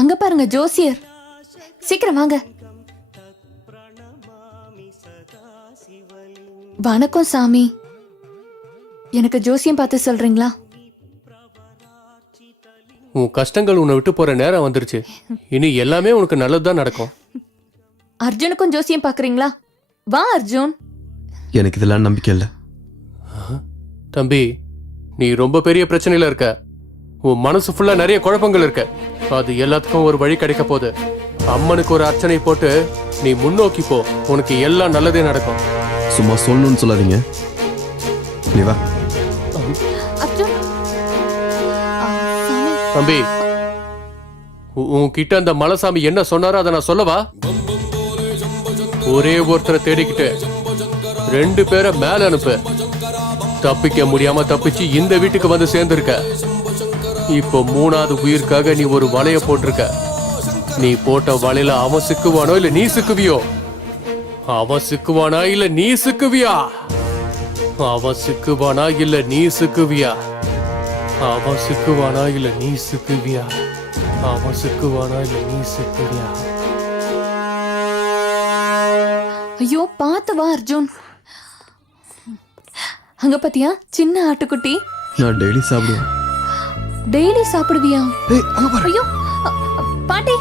அங்க பாருங்க ஜோசியர், சீக்கிரம் வாங்க. வணக்கம் சாமி, எனக்கு ஜோசியம் பார்த்து சொல்றீங்களா? உன் கஷ்டங்கள் உன்னை விட்டு போற நேரம் வந்துருச்சு. இனி எல்லாமே உனக்கு நல்லதுதான் நடக்கும். அர்ஜுனுக்கும் ஜோசியம் பாக்குறீங்களா? வா அர்ஜுன். எனக்கு இதெல்லாம் நம்பிக்கை இல்லை. தம்பி, நீ ரொம்ப பெரிய பிரச்சனையில இருக்க. உன் மனசு ஃபுல்லா நிறைய குழப்பங்கள் இருக்க. அது எல்லாத்துக்கும் ஒரு வழி கிடைக்க போகுது. அம்மனுக்கு ஒரு அர்ச்சனை போட்டு நீ முன்னோக்கி போ. உனக்கு எல்லாம் நல்லதே நடக்கும். சும்மா சொல்லணும்னு சொல்லாதீங்க. நீ வா. அர்ஜுன். சாமி. தம்பி, உன்கிட்ட அந்த மலைசாமி என்ன சொன்னாரோ அதை நான் சொல்லவா? ஒரே ஒருத்தரை தேடிக்கிட்டு 2 பேரை மேல அனுப்பு. தப்பிக்க முடியாம தப்பிச்சு இந்த வீட்டுக்கு வந்து சேர்ந்திருக்க. இப்போ 3வது உயிருக்காக நீ ஒரு வலைய போட்டிருக்க. நீ போட்ட வலையில அவன் சிக்குவானோ இல்ல நீ சிக்குவியோ? அவன் சிக்குவானா இல்ல நீ சிக்குவியா? அவன் சிக்குவானா இல்ல நீ சிக்குவியா? அவன் சிக்குவானா இல்ல நீ சிக்குவியா? அவன் சிக்குவானா இல்ல நீ சிக்குவியா? ஐயோ பார்த்து வா அர்ஜுன். அங்க பாத்தியா சின்ன ஆட்டுக்குட்டி? நான் டெய்லி சாப்பிடுவேன். டெய்லி சாப்பிடுவியா? ஏய், அங்க பாரு. ஐயோ பாட்டி,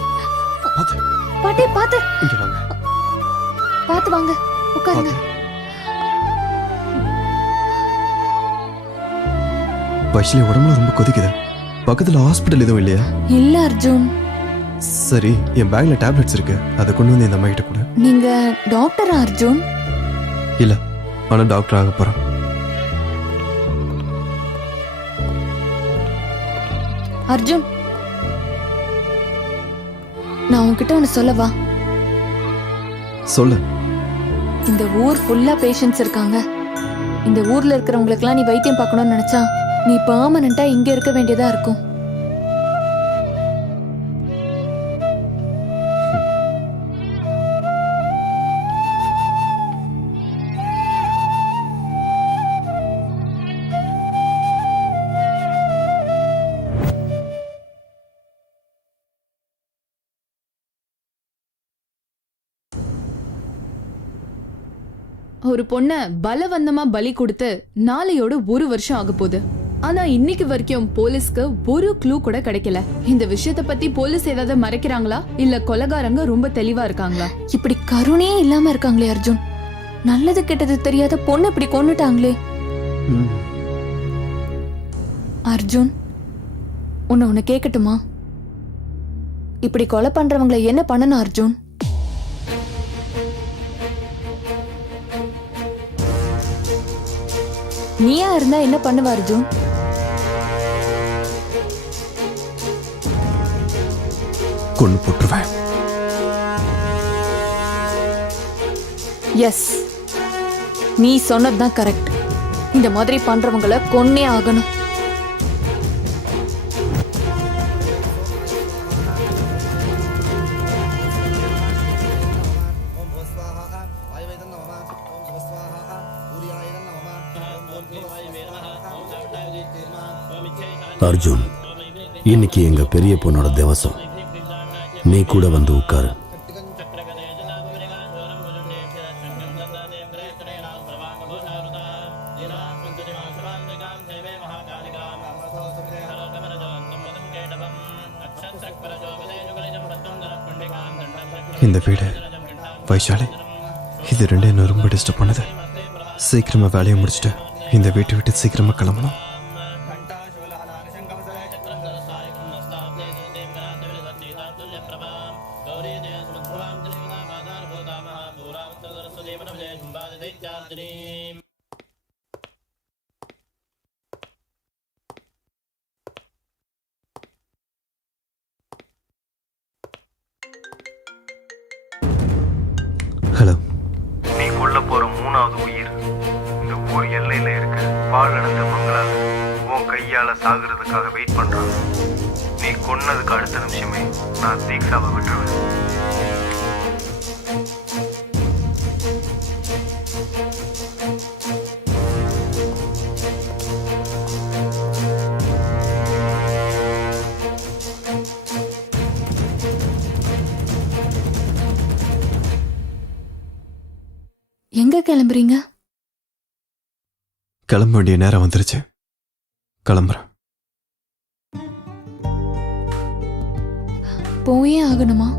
பாத்து. பாட்டி பாத்து. இங்க வாங்க. பாத்து வாங்க, உட்காருங்க. வைஷ்லி உடம்புல ரொம்ப கொதிக்குது. பக்கத்துல ஹாஸ்பிட்டல் எதுவும் இல்லையா? இல்ல அர்ஜுன். சரி, என் பேக்ல டேப்லெட்ஸ் இருக்கு, அதை கொண்டு வந்து இந்த அம்மா கிட்ட கொடு. நீங்க டாக்டரா அர்ஜுன்? இல்ல, ஆனா டாக்டர் ஆக போறேன். அர்ஜுன், நான் உன்கிட்ட ஒன்னு சொல்லவா? சொல்லு. இந்த ஊர் ஃபுல்லா பேஷண்ட்ஸ் இருக்காங்க. இந்த ஊர்ல இருக்கிறவங்களுக்குலாம் நீ வைத்தியம் பார்க்கணும்னு நினைச்சா நீ பெர்மனண்டா இங்க இருக்க வேண்டியதா இருக்கும். ஒரு பொண்ண பலவந்தமா பலி கொடுத்து நாளையோட 1 வருஷம் ஆக போகுது. ஆனா இன்னைக்கு வரைக்கும் போலீஸ்க்கு ஒரு க்ளூ கூட கிடைக்கல. இந்த விஷயத்த பத்தி போலீஸ் ஏதாவது மறைக்கிறாங்களா இல்ல கொலைகாரங்க ரொம்ப தெளிவா இருக்காங்களா? இப்படி கருணையே இல்லாம இருக்காங்களே அர்ஜுன். நல்லது கெட்டது தெரியாத பொண்ணு இப்படி கொன்னுட்டாங்களே. அர்ஜுன், உன்னை கேட்கட்டுமா? இப்படி கொலை பண்றவங்களை என்ன பண்ணணும் அர்ஜுன்? நீயா இருந்தா என்ன பண்ணுவ அர்ஜுன்? கொன்னு போட்டுருவேன். எஸ், நீ சொன்னதுதான் கரெக்ட். இந்த மாதிரி பண்றவங்களை கொன்னே ஆகணும். அர்ஜுன், இன்னைக்கு எங்க பெரிய பொண்ணோட திவசம். நீ கூட வந்து உட்காரு. இந்த வீடு, வைஷாலி, இது 2 என்ன ரொம்ப டிஸ்டர்ப் பண்ணுது. சீக்கிரமா வேலையை முடிச்சுட்டு இந்த வீட்டை விட்டு சீக்கிரமா கிளம்பணும். ஹலோ. நீ கொல்ல போற 3வது உயிர் இந்த ஊர் எல்லையில இருக்க பாழடைஞ்ச மங்களால உன் கையால சாகுறதுக்காக வெயிட் பண்றான். நீ கொன்னதுக்கு அடுத்த நிமிஷமே நான் தீக்ஷாவை விட்டுருவேன். எங்க கிளம்புறீங்க? கிளம்ப வேண்டிய நேரம் வந்துருச்சு. கிளம்புறேன். போயே ஆகணுமா?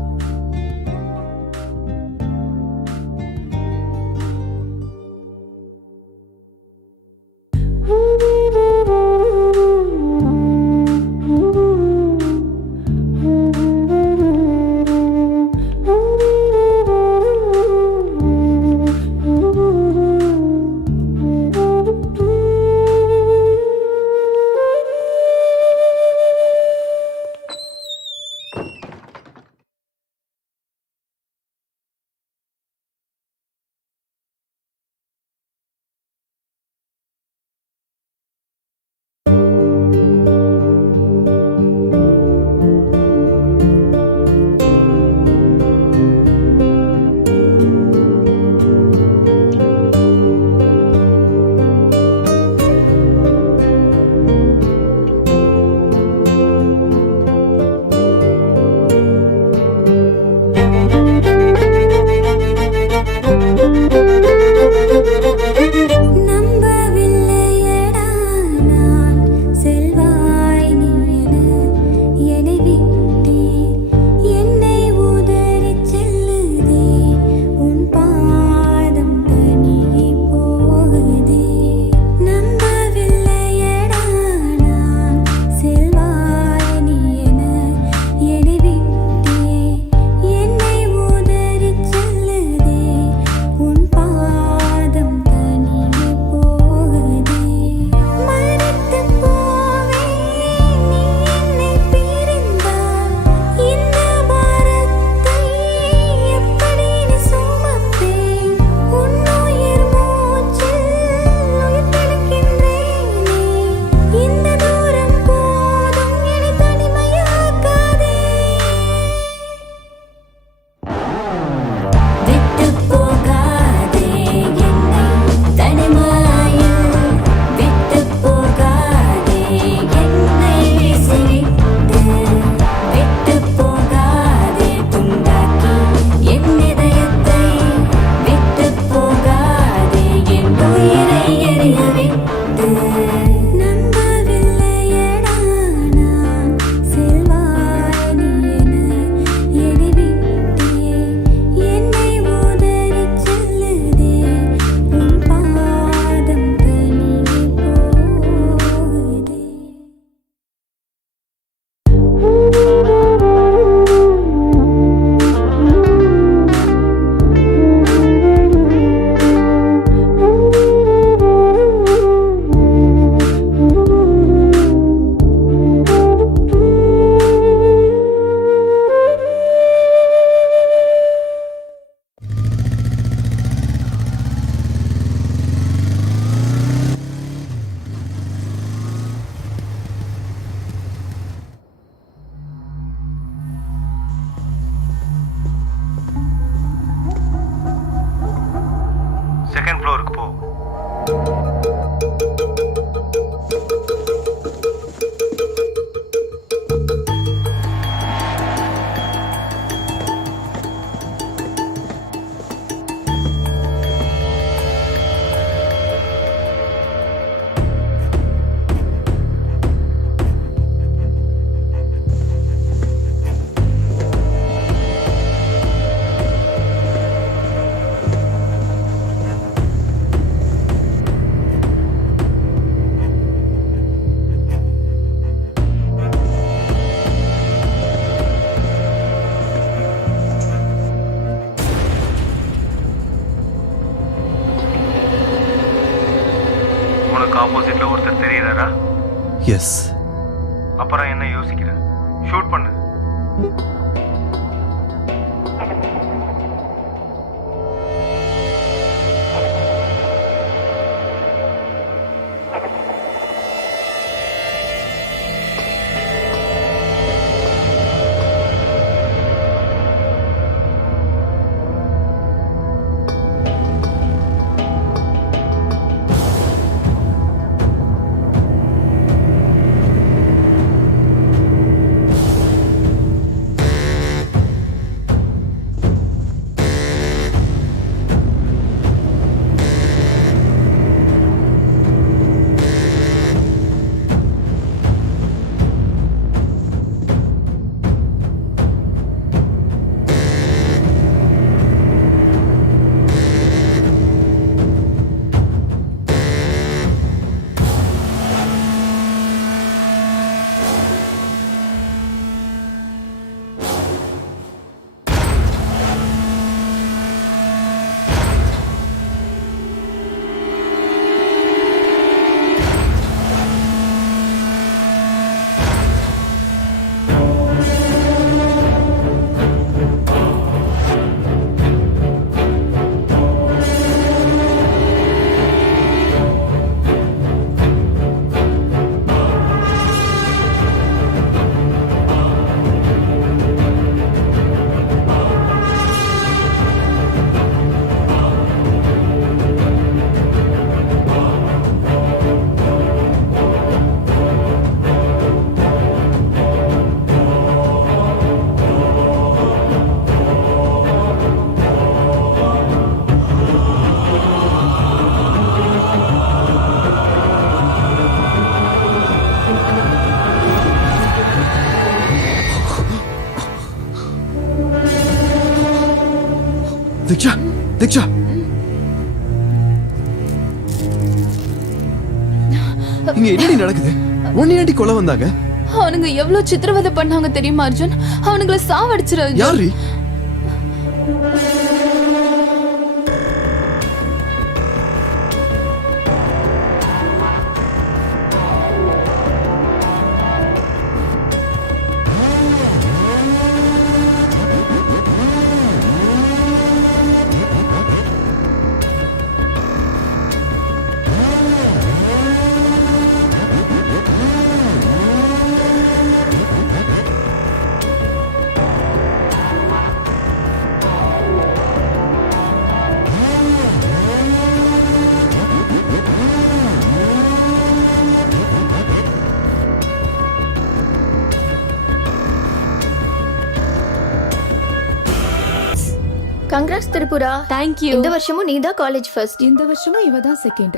செகண்ட் ஃப்ளோருக்கு போ. உனக்கு ஆப்போசிட்ல ஒருத்தர் தெரியறாரா? எஸ். அப்புறம் என்ன யோசிக்கிற? ஷூட் பண்ணு. தீக்ஷா தீக்ஷா இங்க என்னடி நடக்குது? உன்னையாண்டி கொலை வந்தாங்க? அவனுங்க எவ்வளவு சித்திரவதை பண்ணாங்க தெரியுமா அர்ஜுன்? அவனுங்களை சாவடிச்சிரு அர்ஜுன். யாரு? கங்க்ராட்ஸ் திரிபுரா. தேங்க்யூ. இந்த வருஷமும் நீ தான் காலேஜ் ஃபர்ஸ்ட். இந்த வருஷமும் இவ தான் செகண்ட்.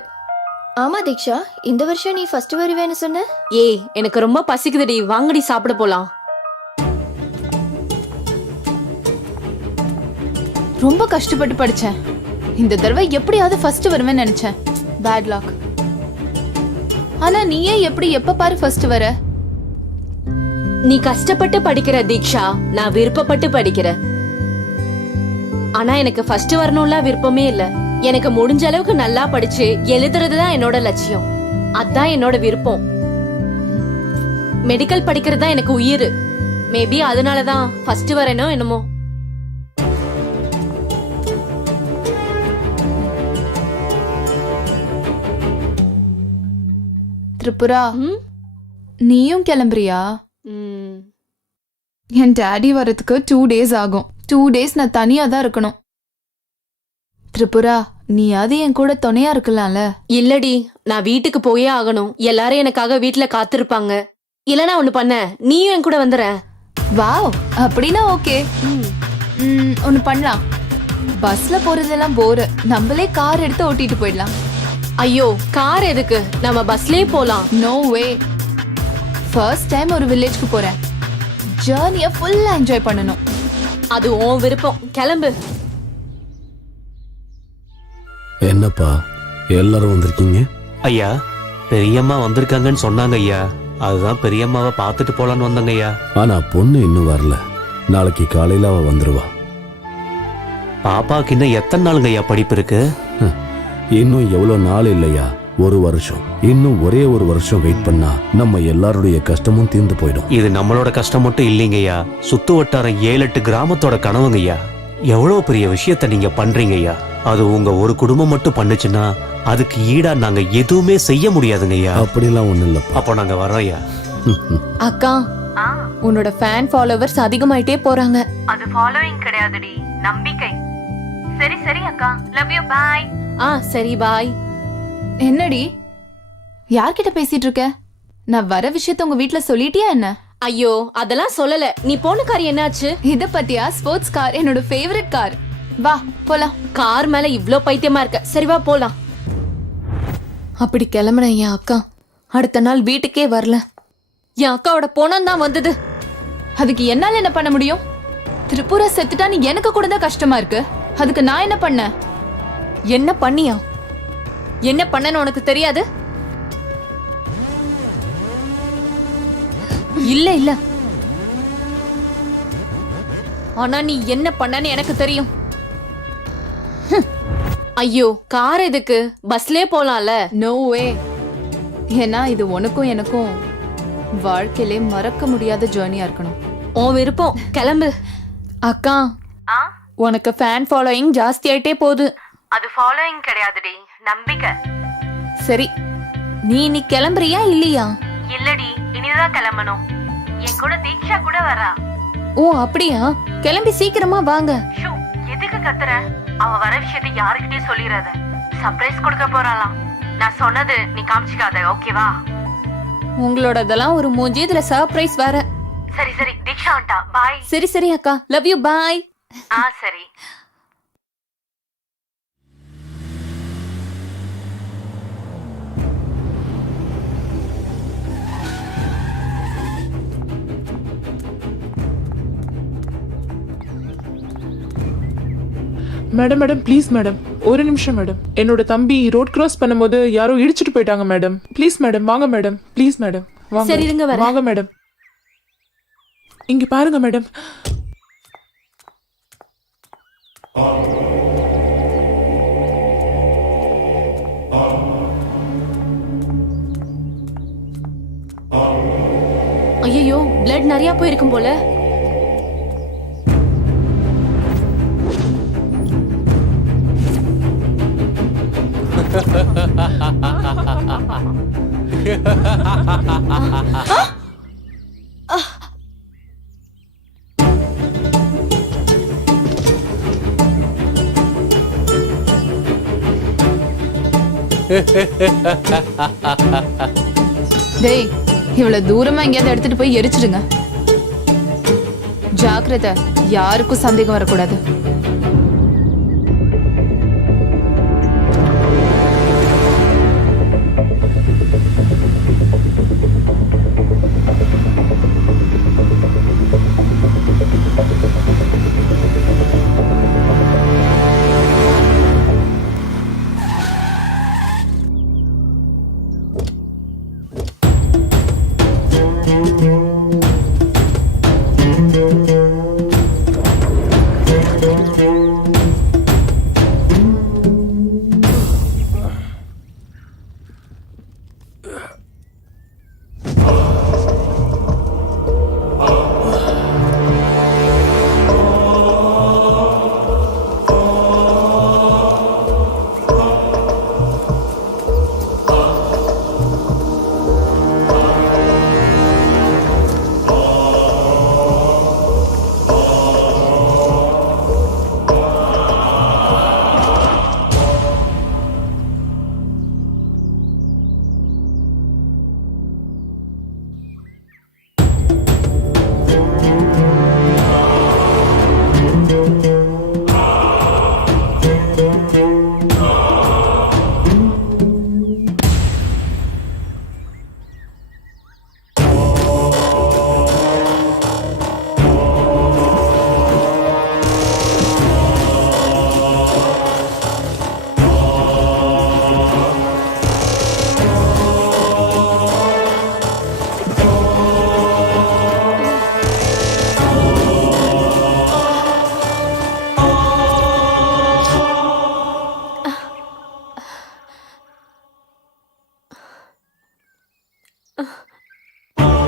ஆமா தீக்ஷா, இந்த வருஷம் நீ ஃபர்ஸ்ட் வருவேன்னு சொன்ன. ஏய், எனக்கு ரொம்ப பசிக்குதுடி, வாங்கடி சாப்பிட போலாம். ரொம்ப கஷ்டப்பட்டு படிச்சேன். இந்த தடவை எப்படியாவது ஃபர்ஸ்ட் வருவேன்னு நினைச்சேன். Bad luck. ஆனா நீயே எப்படி எப்ப பாரு ஃபர்ஸ்ட் வர? நீ கஷ்டப்பட்டு படிக்கிற தீக்ஷா, நான் விருப்பப்பட்டு படிக்கிறேன். ஆனா எனக்கு ஃபர்ஸ்ட் வரணும்ல விருப்பமே இல்ல. எனக்கு முடிஞ்ச அளவுக்கு நல்லா படிச்சு எழுதுறது தான் என்னோட லட்சியம். அதான் என்னோட விருப்பம். மெடிக்கல் படிக்கிறது தான் எனக்கு உயிர். மேபி அதனாலதான் ஃபர்ஸ்ட் வரேனோ என்னமோ. திரிபுரா, நீயும் கிளம்புறியா? என் டாடி வரதுக்கு 2 days ஆகும். 2 days நான் தனியா தான் இருக்கணும். திரிபுரா, நீயாவது என் கூட துணையா இருக்கலாம்ல? இல்லடி, நான் வீட்டுக்கு போயே ஆகணும். எல்லாரும் எனக்காக வீட்டுல காத்திருப்பாங்க. இல்லனா ஒண்ணு பண்ண, நீயும் என் கூட வந்துற. வாவ், அப்படின்னா ஓகே. ஒன்னு பண்ணலாம். பஸ்ல போறதெல்லாம் போர். நம்மளே கார் எடுத்து ஓட்டிட்டு போயிடலாம். ஐயோ, கார் எதுக்கு? நம்ம பஸ்லயே போலாம். நோ வே. ஃபர்ஸ்ட் டைம் ஒரு வில்லேஜ்க்கு போறேன். ஜர்னியை ஃபுல்லா என்ஜாய் பண்ணணும். அது உன் விருப்பம். கிளம்பு. என்னப்பா எல்லாரும் வந்திருக்கீங்க? ஐயா, பெரியம்மா வந்திருக்காங்கன்னு சொன்னாங்க ஐயா. அதுதான் பெரியம்மாவை பார்த்துட்டு போலான்னு வந்தாங்க ஐயா. ஆனா பொண்ணு இன்னும் வரல. நாளைக்கு காலையில அவ வந்துருவா. பாப்பாக்கு இன்னும் எத்தனை நாளுங்க ஐயா படிப்பு இருக்கு? இன்னும் எவ்வளவு நாள் இல்லையா? 1 வருஷம். இன்னும் ஒரே 1 வருஷம் வெயிட் பண்ணா நம்ம எல்லாருடைய கஷ்டமும் தீர்ந்து போயிடும். இது நம்மளோட கஷ்டம் மட்டும் இல்லைங்க ஐயா. சுத்து வட்டாரம் 7-8 கிராமத்தோட கனவுங்க ஐயா. எவ்வளவு பெரிய விஷயத்த நீங்க பண்றீங்க ஐயா. அது உங்க ஒரு குடும்பம் மட்டும் பண்ணுச்சுன்னா அதுக்கு ஈடா நாங்க எதுவுமே செய்ய முடியாதுங்க ஐயா. அப்படிலாம் ஒண்ணு இல்லப்பா. அப்போ நாங்க வரோம் ஐயா. அக்கா, உன்னோட ஃபேன் ஃபாலோவர்ஸ் அதிகமாயிட்டே போறாங்க. அது ஃபாலோயிங் கிடையாதுடி, நம்பிக்கை. சரி சரி அக்கா, லவ் யூ, பை. சரி, பாய். என்னடி, யார்கிட்ட பேசிட்டு இருக்க? நான் வர விஷயத்த உங்க வீட்ல சொல்லிட்டியா என்ன? ஐயோ, அதெல்லாம் சொல்லல. நீ போன கார் என்னாச்சு? இத பத்தியா? ஸ்போர்ட்ஸ் கார், என்னோட ஃபேவரட் கார். வா போலாம். கார் மேல இவ்ளோ பைத்தியமா இருக்க. சரி வா போலாம். அப்படி கிளம்புன என் அக்கா அடுத்த நாள் வீட்டுக்கே வரல. என் அக்காவோட போனம் தான் வந்தது. அதுக்கு என்னால என்ன பண்ண முடியும்? திரிபுரா செத்துட்டான்னு எனக்கு கூட தான் கஷ்டமா இருக்கு. அதுக்கு நான் என்ன பண்ண? என்ன பண்ணியா? என்ன பண்ணன்னு உனக்கு தெரியாது? இல்ல இல்ல, ஆனா நீ என்ன பண்ணன்னு எனக்கு தெரியும். ஐயோ, கார் எதுக்கு? பஸ்லயே போலாம்ல. No way. ஏன்னா இது உனக்கும் எனக்கும் வாழ்க்கையிலே மறக்க முடியாத ஜர்னியா இருக்கணும். உன் விருப்பம். கிளம்பு. அக்கா, உனக்கு ஃபேன் ஃபாலோயிங் ஜாஸ்தி ஆயிட்டே போகுது. அது ஃபாலோயிங் கிடையாதுடி, நம்பிக்கை. சரி, நீ கிளம்புறியா இல்லையா? இல்லடி, இனிதான் கிளம்பணும். என் கூட தீக்ஷா கூட வரா. ஓ அப்படியா? கிளம்பி சீக்கிரமா வாங்க. ஷூ, எதுக்கு கத்துற? அவ வர விஷயத்தை யாருக்கிட்டயும் சொல்லிடாத. சர்ப்ரைஸ் கொடுக்க போறாளாம். நான் சொன்னது நீ காமிச்சிக்காத, ஓகேவா? உங்களோடதெல்லாம் ஒரு மூஞ்சி, இதுல சர்ப்ரைஸ் வேற. சரி சரி, தீக்ஷா வந்துட்டா, பாய். சரி சரி அக்கா, லவ் யூ, பாய். சரி. மேடம் மேடம் ப்ளீஸ் மேடம், ஒரு நிமிஷம் மேடம். என்னோட தம்பி ரோட் கிராஸ் பண்ணும்போது யாரோ இடிச்சிட்டு போயிட்டாங்க மேடம். ப்ளீஸ் மேடம், வாங்க மேடம், ப்ளீஸ் மேடம், வாங்க. சரி, இருங்க வரேன். வாங்க மேடம். இங்க பாருங்க மேடம். ஐயோ, பிளட் நிறைய போயிருக்கும் போல. டேய், இவ்வளவு தூரமா எங்கேயாவது எடுத்துட்டு போய் எரிச்சிடுங்க. ஜாக்கிரதை, யாருக்கும் சந்தேகம் வரக்கூடாது.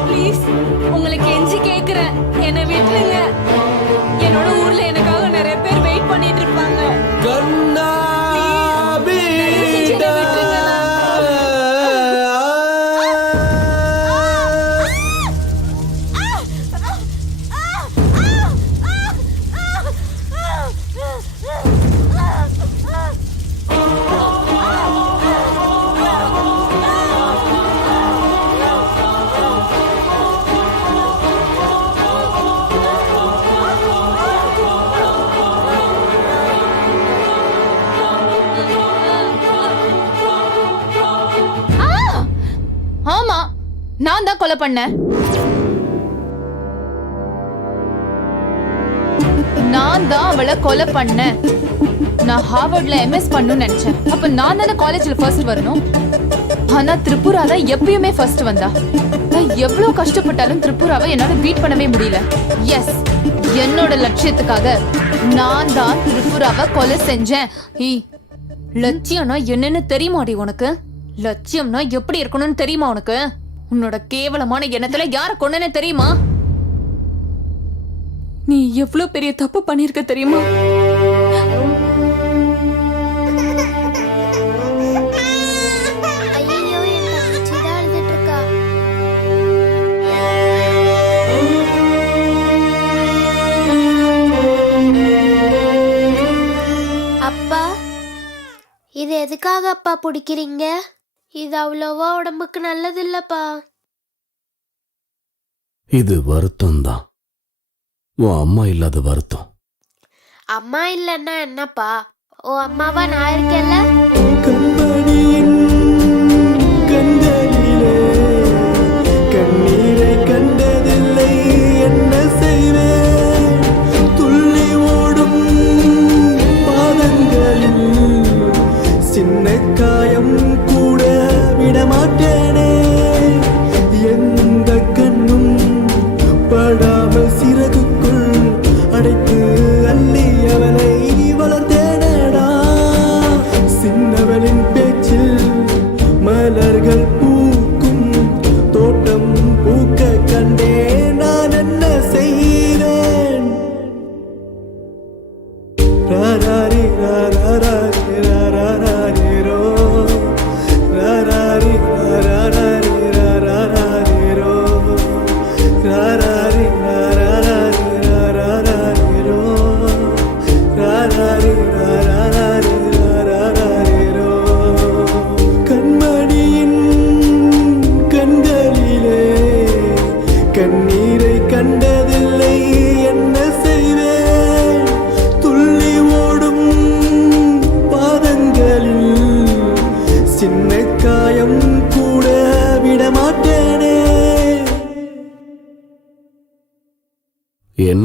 ப்ளீஸ், உங்களை கெஞ்சி கேக்குறேன், என்னை விட்டுருங்க. என்னோட ஊர்ல எனக்காக நிறைய பேர் வெயிட் பண்ணிட்டு இருப்பாங்க. தயவு செஞ்சு என்னை விட்டுருங்க. ஆமா, நான் தான் கொலை பண்ணேன். நான் தான் அவளை கொலை பண்ணேன். நான் ஹார்வர்ட்ல எம்எஸ் பண்ணணும்னு நினைச்சேன். அப்ப நான் தானே காலேஜ்ல ஃபர்ஸ்ட் வரணும். ஆனா திரிபுரா தான் எப்பயுமே ஃபர்ஸ்ட் வந்தா. நான் எவ்வளவு கஷ்டப்பட்டாலும் திரிபுராவை என்னால பீட் பண்ணவே முடியல. எஸ், என்னோட லட்சியத்துக்காக நான் தான் திரிபுராவை கொலை செஞ்சேன். லட்சியம்னா என்னன்னு தெரியுமாடி உனக்கு? லட்சியம்னா எப்படி இருக்கணும்னு தெரியுமா உனக்கு? உன்னோட கேவலமான எண்ணத்துல யார கொன்னேன்னு தெரியுமா? நீ எவ்வளவு பெரிய தப்பு பண்ணிருக்க தெரியுமா? ஐயோ, என் தங்கச்சி தான் அழுதுட்டு இருக்கா. அப்பா, இது எதுக்காக அப்பா பிடிக்கிறீங்க? இது அவ்வளோவா உடம்புக்கு நல்லது இல்லப்பா. இது வருத்தம் தான். உன் அம்மா இல்லாத வருத்தம். அம்மா இல்லைன்னா என்னப்பா? ஓ அம்மாவா நான் இருக்கேன்ல. கண்மணியின் கண்களிலே கண்ணீரை கண்டதில்லை, என்ன செய்வேன்? துள்ளி ஓடும் பாதை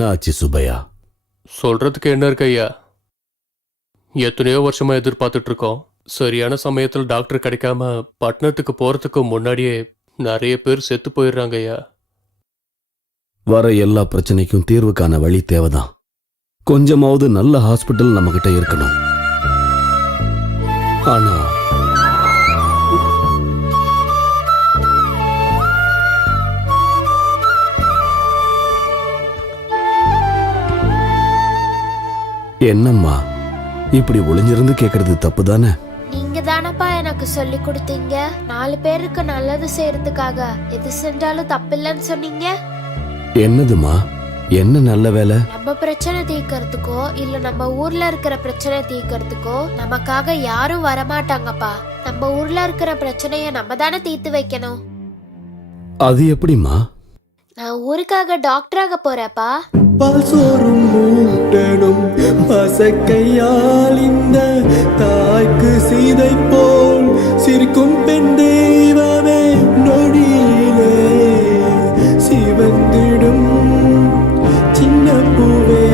என்ன ஆச்சு சுப்பையா? சொல்றதுக்கு என்ன இருக்கு ஐயா? எத்தனையோ வருஷமா எதிர்பார்த்துட்டு இருக்கோம். சரியான சமயத்தில் டாக்டர் கிடைக்காம பட்டணத்துக்கு போறதுக்கு முன்னாடியே நிறைய பேர் செத்து போயிடுறாங்க ஐயா. வர எல்லா பிரச்சனைக்கும் தீர்வு காண வழி தேவைதான். கொஞ்சமாவது நல்ல ஹாஸ்பிட்டல் நம்ம கிட்ட இருக்கணும். ஆனா என்னம்மா இப்படி ஒளிஞ்சிருந்து கேக்குறது தப்பு தானே? நீங்க தானப்பா எனக்கு சொல்லி கொடுத்தீங்க 4 பேருக்கு நல்லது செய்யறதுக்காக எது செஞ்சாலும் தப்பில்லைன்னு சொன்னீங்க. என்னதுமா? என்ன நல்ல வேலை? நம்ம பிரச்சனை தீர்க்கறதுக்கோ இல்ல நம்ம ஊர்ல இருக்கிற பிரச்சனை தீர்க்கறதுக்கோ நமக்காக யாரும் வரமாட்டாங்கப்பா. நம்ம ஊர்ல இருக்கிற பிரச்சனைய நம்ம தானே தீர்த்து வைக்கணும். அது எப்படிமா? நான் ஊருக்காக டாக்டராக போறேப்பா. பால் சோறும் மூட்டனும் பசக்கையால் இந்த தாய்க்கு சீதை போல் சிரிக்கும் பெண் தெய்வமே நொடியிலே சிவந்திடும் சின்ன பூவே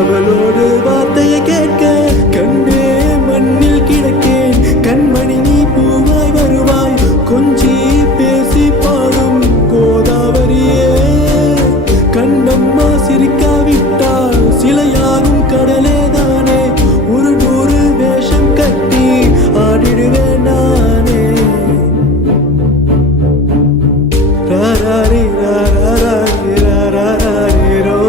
அவளோடு வார்த்தையை கேட்க கண்டே மண்ணில் கிடக்கேன். கண்மணி நீ பூவாய் வருவாய் கொஞ்சி பேசி பாடும் கோதாவரியே. கண்ணம்மா சிரிக்காவிட்டால் சிலையாகும் கடலே தானே. ஒரு 100 வேஷம் கட்டி ஆடிடுவேன் நானே. ராராரி ராராரி ராராரி ரோ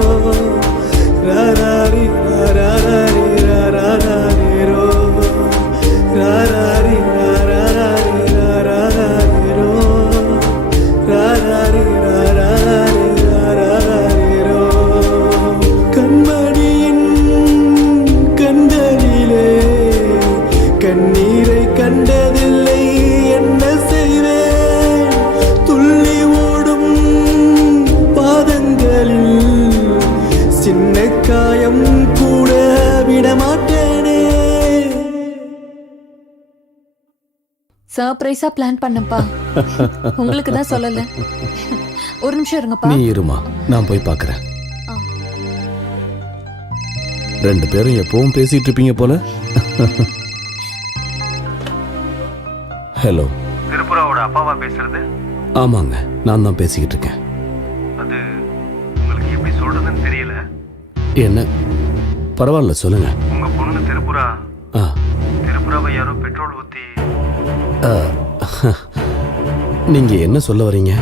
ராராரி ராராரி ராராரி ரோ ராராரி ராராரி ராராரி ரோ ராராரி ராராரி ராராரி ரோ. கண்மணியின் கண்களிலே கண்ணீரை கண்டதில்லை என்ன செய்வேன். துள்ளி ஓடும் பாதங்களில் சின்ன காயம் கூட விடமாட்டேனே. சர்ப்ரைஸா பிளான் பண்ணப்பா. உங்களுக்கு தான் சொல்லல. ஒரு நிமிஷம் இருங்கப்பா. நீ இருமா, நான் போய் பார்க்கறேன். ஆ. 2 பேரும் எப்பவும் பேசிட்டு இருப்பீங்க போல. ஹலோ. திருப்புராவோட அப்பாவா பேசுறது? ஆமாங்க, நான் தான் பேசிக்கிட்டு இருக்கேன். அது உங்களுக்கு எப்படி சொல்றதுன்னு தெரியல. என்ன? பரவாயில்ல சொல்லுங்க. உங்க பொண்ணு திருப்புரா ஆ. திருப்புராவை யாரோ பெட்ரோல் ஊத்தி. ஆ. நீங்க என்ன சொல்ல வரீங்க?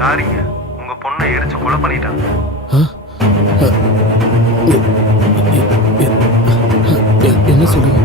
சாரிங்க, உங்க பொண்ணை எரிச்சு கொலை பண்ணிட்டாங்க. என்ன சொல்றீங்க?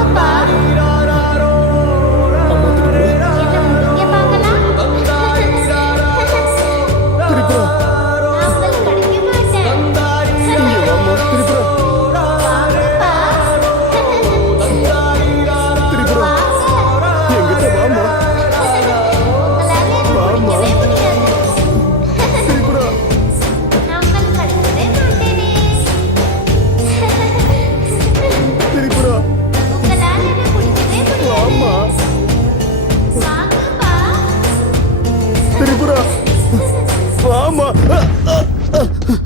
வாங்கப்பா இங்க பார்க்கலாம் நான் உங்களுக்கு கிடைக்க மாட்டேன்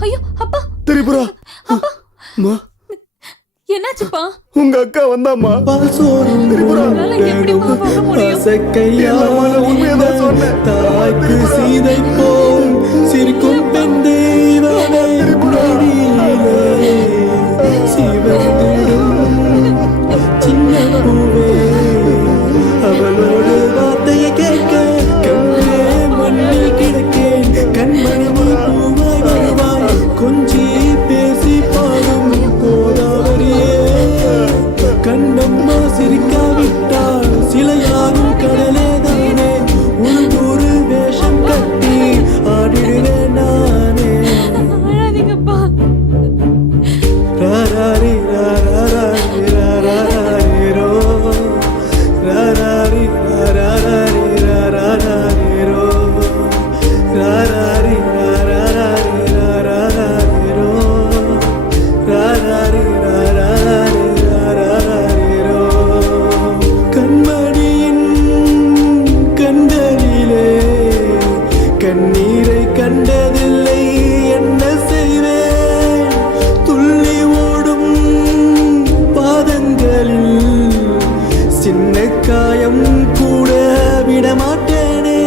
ஐயோ அப்பா திரிபுரா அம்மா, என்னாச்சுப்பா உங்க அக்கா வந்தாம்மா. உங்களால எப்படிப்பா வர முடியும் உண்மையதான் சொன்னேன். தாய்க்கு சீதை போல் சிரிக்கும் பெண் தெய்வமே நொடியிலே சிவந்திடும் சின்ன பூவே அவளோடு வார்த்தையை கேட்க கண்ணே மண்ணில் கிடக்கேன் கண்மணி நீ பூவாய் வருவாய் கொஞ்சி பேசி பாடும் கோதாவரியே கண்ணம்மா சிரிக்காவிட்டால் சிலையாகும் கடலே தானே ஒரு வேஷம் கட்டி ஆடிடுவேன் நானே அழாதீங்கப்பா ராராரி ராராரி ராராரி ரோ ராராரி ராராரி ராராரி ரோ ராராரி ராராரி ராராரி ரோ ராராரி ராராரி ராராரி ரோ கண்மணியின் கண்களிலே கண்ணீரை கண்டதில்லை என்ன செய்வேன் துள்ளி ஓடும் பாதங்களில் சின்ன காயம் கூட விடமாட்டேனே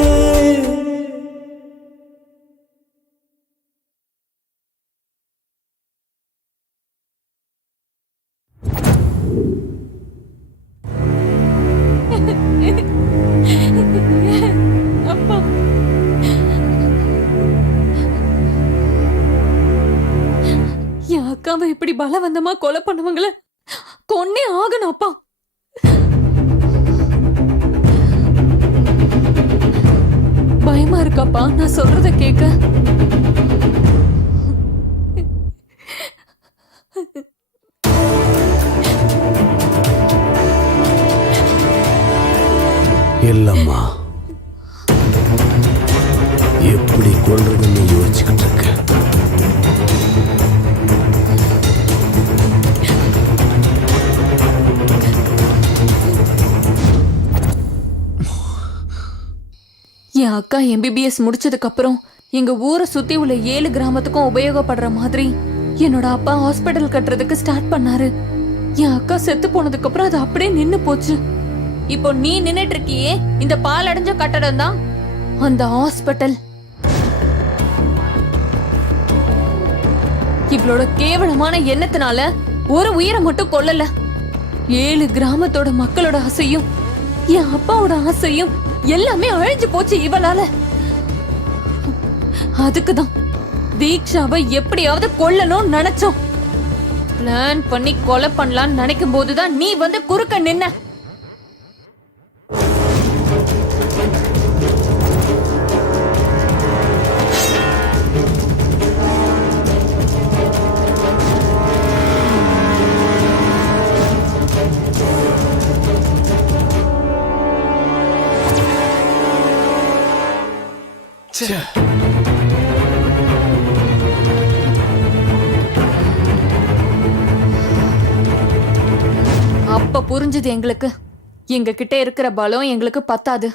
அப்பா என் அக்காவை இப்படி பலவந்தமா கொலை பண்ணவங்கள கொன்னே ஆகணும் அப்பா. பயமா இருக்காப்பா நான் சொல்றத கேட்க. இல்லம்மா, எப்படி கொள்றதுன்னு யோசிச்சுக்கிட்டு இருக்கேன். என் அக்கா எம்பிபிஎஸ் முடிச்சதுக்கு அப்புறம் எங்க ஊரை சுத்தி உள்ள 7 கிராமத்துக்கும் உபயோகப்படுற மாதிரி என்னோட அப்பா ஹாஸ்பிட்டல் கட்டுறதுக்கு ஸ்டார்ட் பண்ணாரு. என் அக்கா செத்து போனதுக்கு அப்புறம் அது அப்படியே நின்னு போச்சு. இப்போ நீ நின்னுட்டு இருக்கியே இந்த பால் அடைஞ்ச கட்டடம் தான் அந்த ஹாஸ்பிட்டல். இவளோட கேவலமான எண்ணத்தினால ஒரு உயிரை மட்டும் கொல்லல, 7 கிராமத்தோட மக்களோட ஆசையும் என் அப்பாவோட ஆசையும் எல்லாமே அழிஞ்சு போச்சு இவளால. அதுக்குதான் தீக்ஷாவை எப்படியாவது கொல்லணும் நினைச்சோம். பிளான் பண்ணி கொலை பண்ணலாம்னு நினைக்கும் போதுதான் நீ வந்து குறுக்க நின்ன. அப்ப புரிஞ்சது எங்களுக்கு, எங்க கிட்ட இருக்கிற பலம் எங்களுக்கு பத்தாது.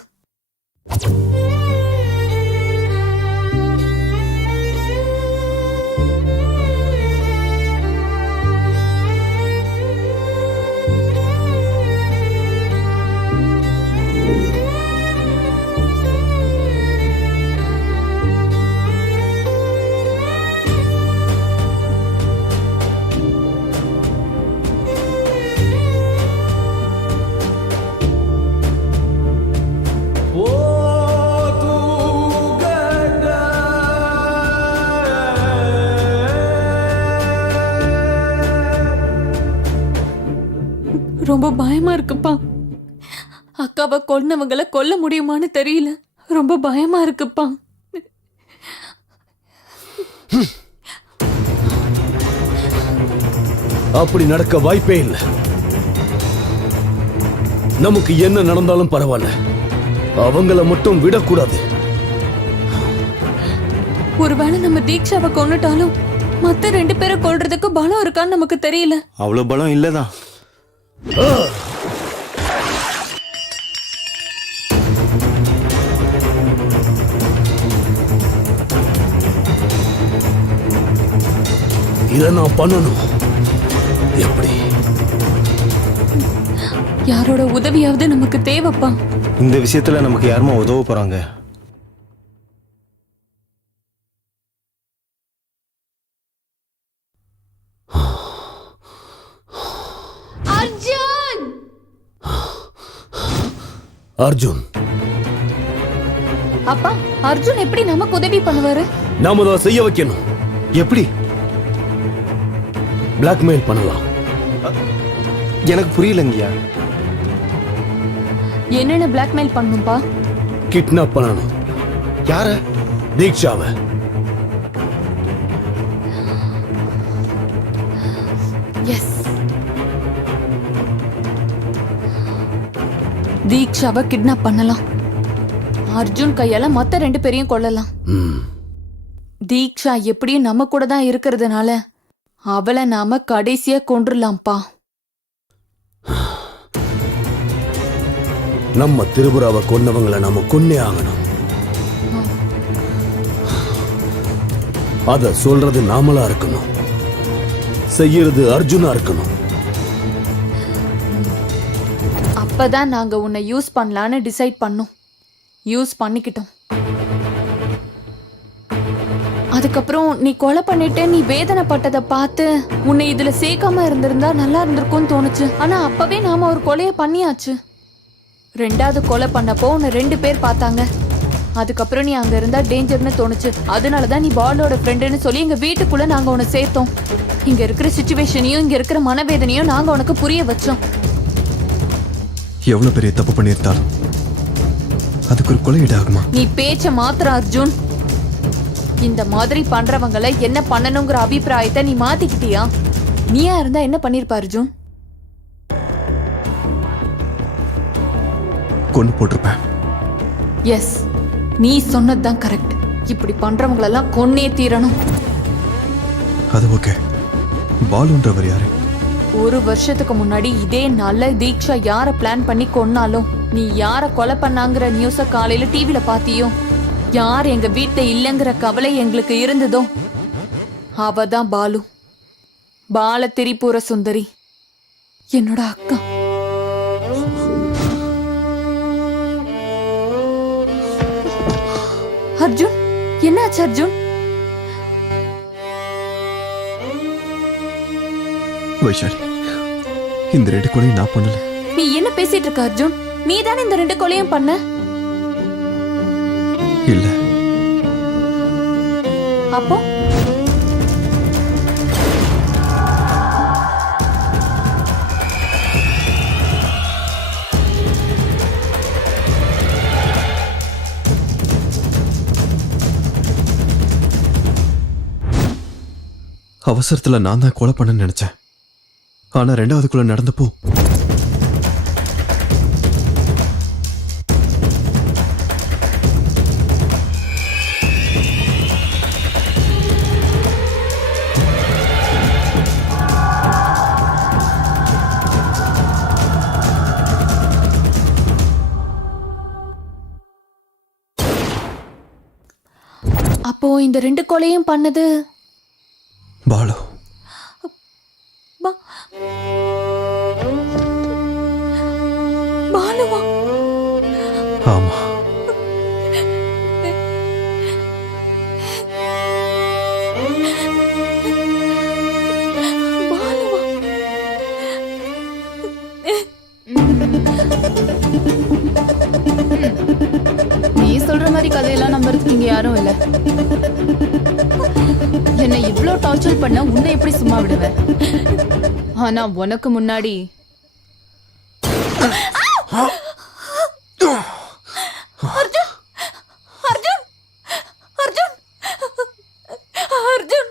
ரொம்ப பயமா இருக்குப்பா. அக்காவை கொன்னவங்களை கொல்ல முடியுமான்னு தெரியல. ரொம்ப பயமா இருக்குப்பா. அப்படி நடக்க வாய்ப்பே இல்லை. நமக்கு என்ன நடந்தாலும் பரவாயில்ல, அவங்கள மட்டும் விடக்கூடாது. ஒருவேளை நம்ம தீக்ஷாவை கொன்னுட்டாலும் மத்த 2 பேரை கொல்றதுக்கு பலம் இருக்கான்னு நமக்கு தெரியல. அவ்வளோ பலம் இல்லைதான். இதை நான் பண்ணணும். எப்படி? யாரோட உதவியாவது நமக்கு தேவைப்பா. இந்த விஷயத்துல நமக்கு யாருமா உதவ போறாங்க? அர்ஜுன்! அர்ஜுன் அப்பா, அர்ஜுன் எப்படி நமக்கு உதவி பண்ணுவாரு? நாம தான் செய்ய வைக்கணும். எப்படி? பிளாக்மெயில் பண்ணலாம். எனக்கு புரியலங்கய்யா. என்னென்ன பிளாக்மெயில் பண்ணும்பா? கிட்னாப் பண்ணணும். யார? தீக்ஷாவை. எஸ், தீக்ஷாவை கிட்னாப் பண்ணலாம். அர்ஜுன் கையால மத்த 2 பேரையும் கொல்லலாம். தீக்ஷா எப்படியும் நம்ம கூட தான் இருக்கிறதுனால அவளை நாம கடைசியா கொன்றுலாம்ப்பா. நம்ம திரிபுராவை கொன்னவங்களை நாம கொன்னே ஆகணும். அத சொல்றது நாமளா இருக்கணும், செய்யறது அர்ஜுனா இருக்கணும். அப்பதான் நாங்க உன்னை யூஸ் பண்ணலான்னு டிசைட் பண்ணோம். யூஸ் பண்ணிக்கிட்டோம். அதுக்கப்புறம் நீ கொலை பண்ணிட்டு நீ வேதனைப்பட்டதை பார்த்து உன்னை இதுல சேர்க்காம இருந்திருந்தா நல்லா இருந்திருக்கும்னு தோணுச்சு. ஆனா அப்பவே நாம ஒரு கொலையை பண்ணியாச்சு. 2வது கொலை பண்ணப்போ உன்னை 2 பேர் பார்த்தாங்க. அதுக்கப்புறம் நீ அங்க இருந்தா டேஞ்சர்னு தோணுச்சு. அதனாலதான் நீ பாலோட ஃப்ரெண்டுன்னு சொல்லி எங்க வீட்டுக்குள்ள நாங்க உன்னை சேர்த்தோம். இங்க இருக்கிற சிச்சுவேஷனையும் இங்க இருக்கிற மனவேதனையும் நாங்க உனக்கு புரிய வச்சோம். எவ்வளவு பெரிய தப்பு பண்ணியிருந்தாலும் அதுக்கு ஒரு கொலையீடு ஆகுமா? நீ பேச்ச மாத்திர அர்ஜுன். இந்த மாதிரி பண்றவங்களை என்ன பண்ணணுங்கிற அபிப்பிராயத்தை நீ மாத்திக்கிட்டியா? நீயா இருந்தா என்ன பண்ணிருப்ப அர்ஜுன்? கொண்டு போட்டிருப்பேன். எஸ், நீ சொன்னதுதான் கரெக்ட். இப்படி பண்றவங்களெல்லாம் கொன்னே தீரணும். அது ஓகே. பாலுன்றவர் யாரு? 1 வருஷத்துக்கு முன்னாடி இதே நாள்ல தீக்ஷா யார பிளான் பண்ணி கொன்னாலும் நீ யார கொலை பண்ணாங்கிற நியூஸ காலையில டிவில பாத்தியோ, யார் எங்க வீட்டுல இல்லங்கிற கவலை எங்களுக்கு இருந்ததோ அவதான் பாலு. பால திரிபுர சுந்தரி, என்னோட அக்கா. அர்ஜுன், என்னாச்சு அர்ஜுன்? வைஷாலி, இந்த 2 கொலையும் நான் பண்ணல. நீ என்ன பேசிட்டு இருக்க அர்ஜுன்? நீ தானே இந்த 2 கொலையும் பண்ண? இல்ல. அப்போ அவசரத்துல நான் தான் கொலை பண்ண நினைச்சேன். ஆனா 2வது கொலை நடந்தப்போ இந்த 2 கொலையும் பண்ணது பாலு. பாலுவா? ஆமா. நீ சொல்ற மாதிரி கதையெல்லாம் நம்புறதுக்கு இங்க யாரும் இல்ல. என்னை இவ்ளோ டார்ச்சர் பண்ண உன்னை எப்படி சும்மா விடுவேன்? ஆனா உனக்கு முன்னாடி அர்ஜுன் அர்ஜுன் அர்ஜுன் அர்ஜுன்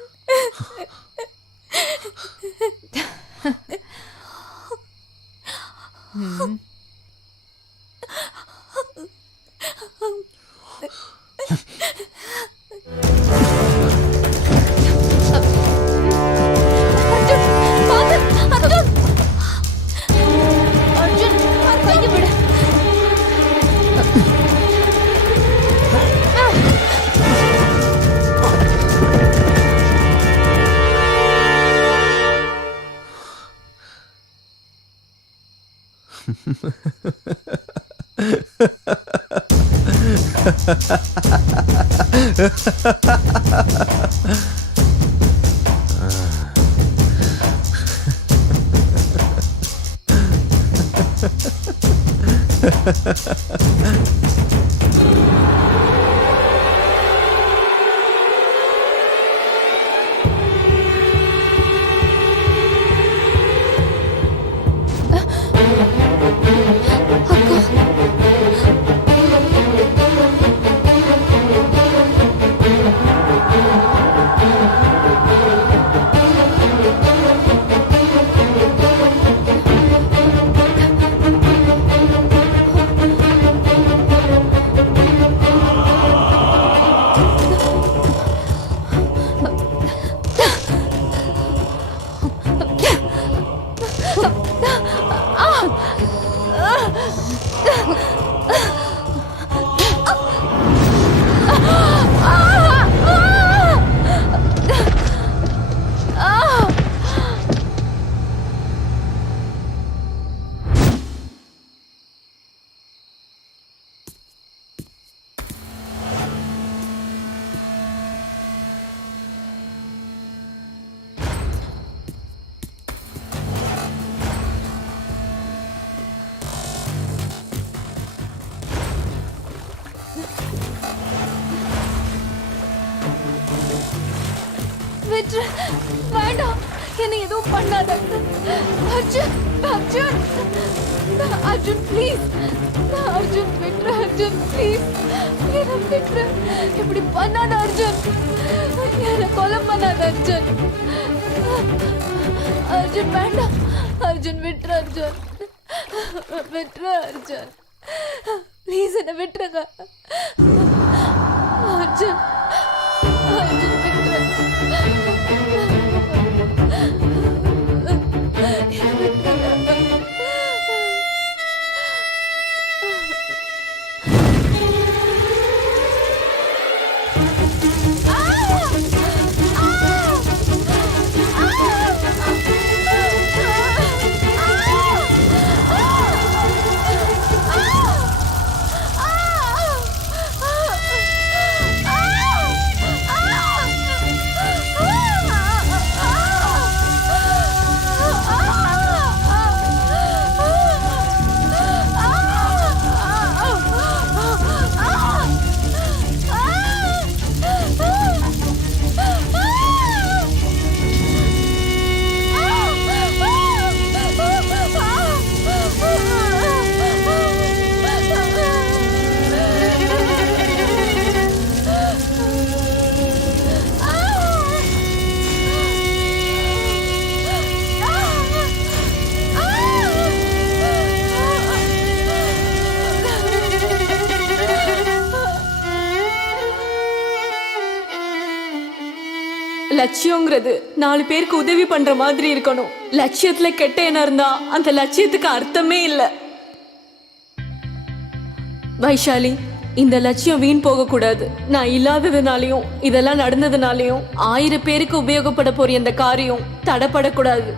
விட்டு வேண்டாம், என்ன எதுவும் பண்ணாத அர்ஜுன். அர்ஜுன் அர்ஜுன் ப்ளீஸ், அர்ஜுன் விட்டு, அர்ஜுன் ப்ளீஸ் என்ன விட்டு, இப்படி பண்ணாத அர்ஜுன், என்ன கொலை பண்ணாத அர்ஜுன். அர்ஜுன் வேண்டாம், அர்ஜுன் விட்டு, அர்ஜுன் விட்டு, அர்ஜுன் ப்ளீஸ் என்ன விட்டுருங்க அர்ஜுன். அர்ஜுன் விட்டு. லட்சியங்கிறது 4 பேருக்கு உதவி பண்ற மாதிரி இருக்கணும். லட்சியத்துல கெட்ட எண்ணம் இருந்தா அந்த லட்சியத்துக்கு அர்த்தமே இல்லை. வைஷாலி, இந்த லட்சியம் வீண் போக கூடாது. நான் இல்லாததுனாலையும் இதெல்லாம் நடந்ததுனாலையும் 1000 பேருக்கு உபயோகப்பட போற இந்த காரியம் தடைப்படக்கூடாது.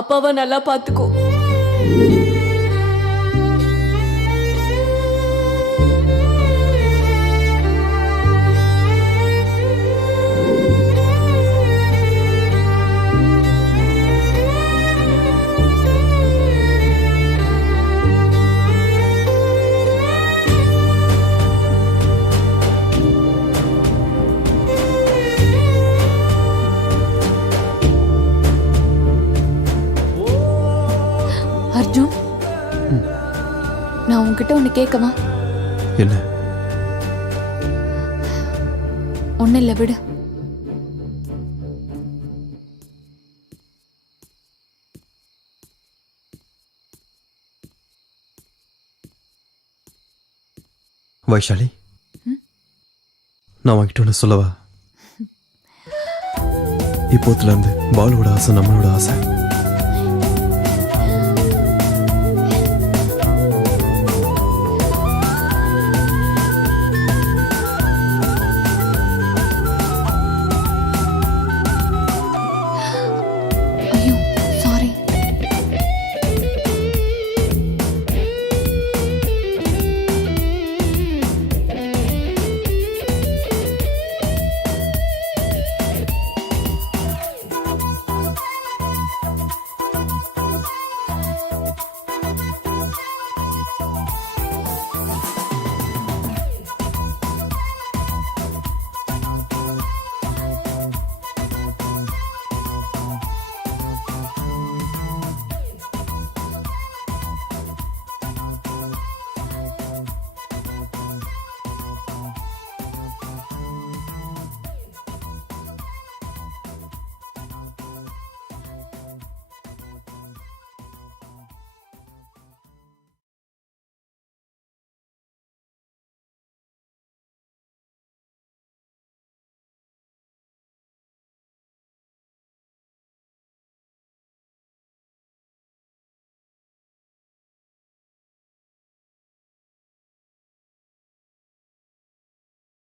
அப்பாவை நல்லா பாத்துக்கோ. உங்ககிட்ட ஒண்ணு கேட்கவா? என்ன? ஒண்ணு இல்ல, விடு. வைஷாலி, நான் உன்கிட்ட ஒன்று சொல்லவா? இப்போத்துல இருந்து பாலுவோட ஆசை நம்மளோட ஆசை.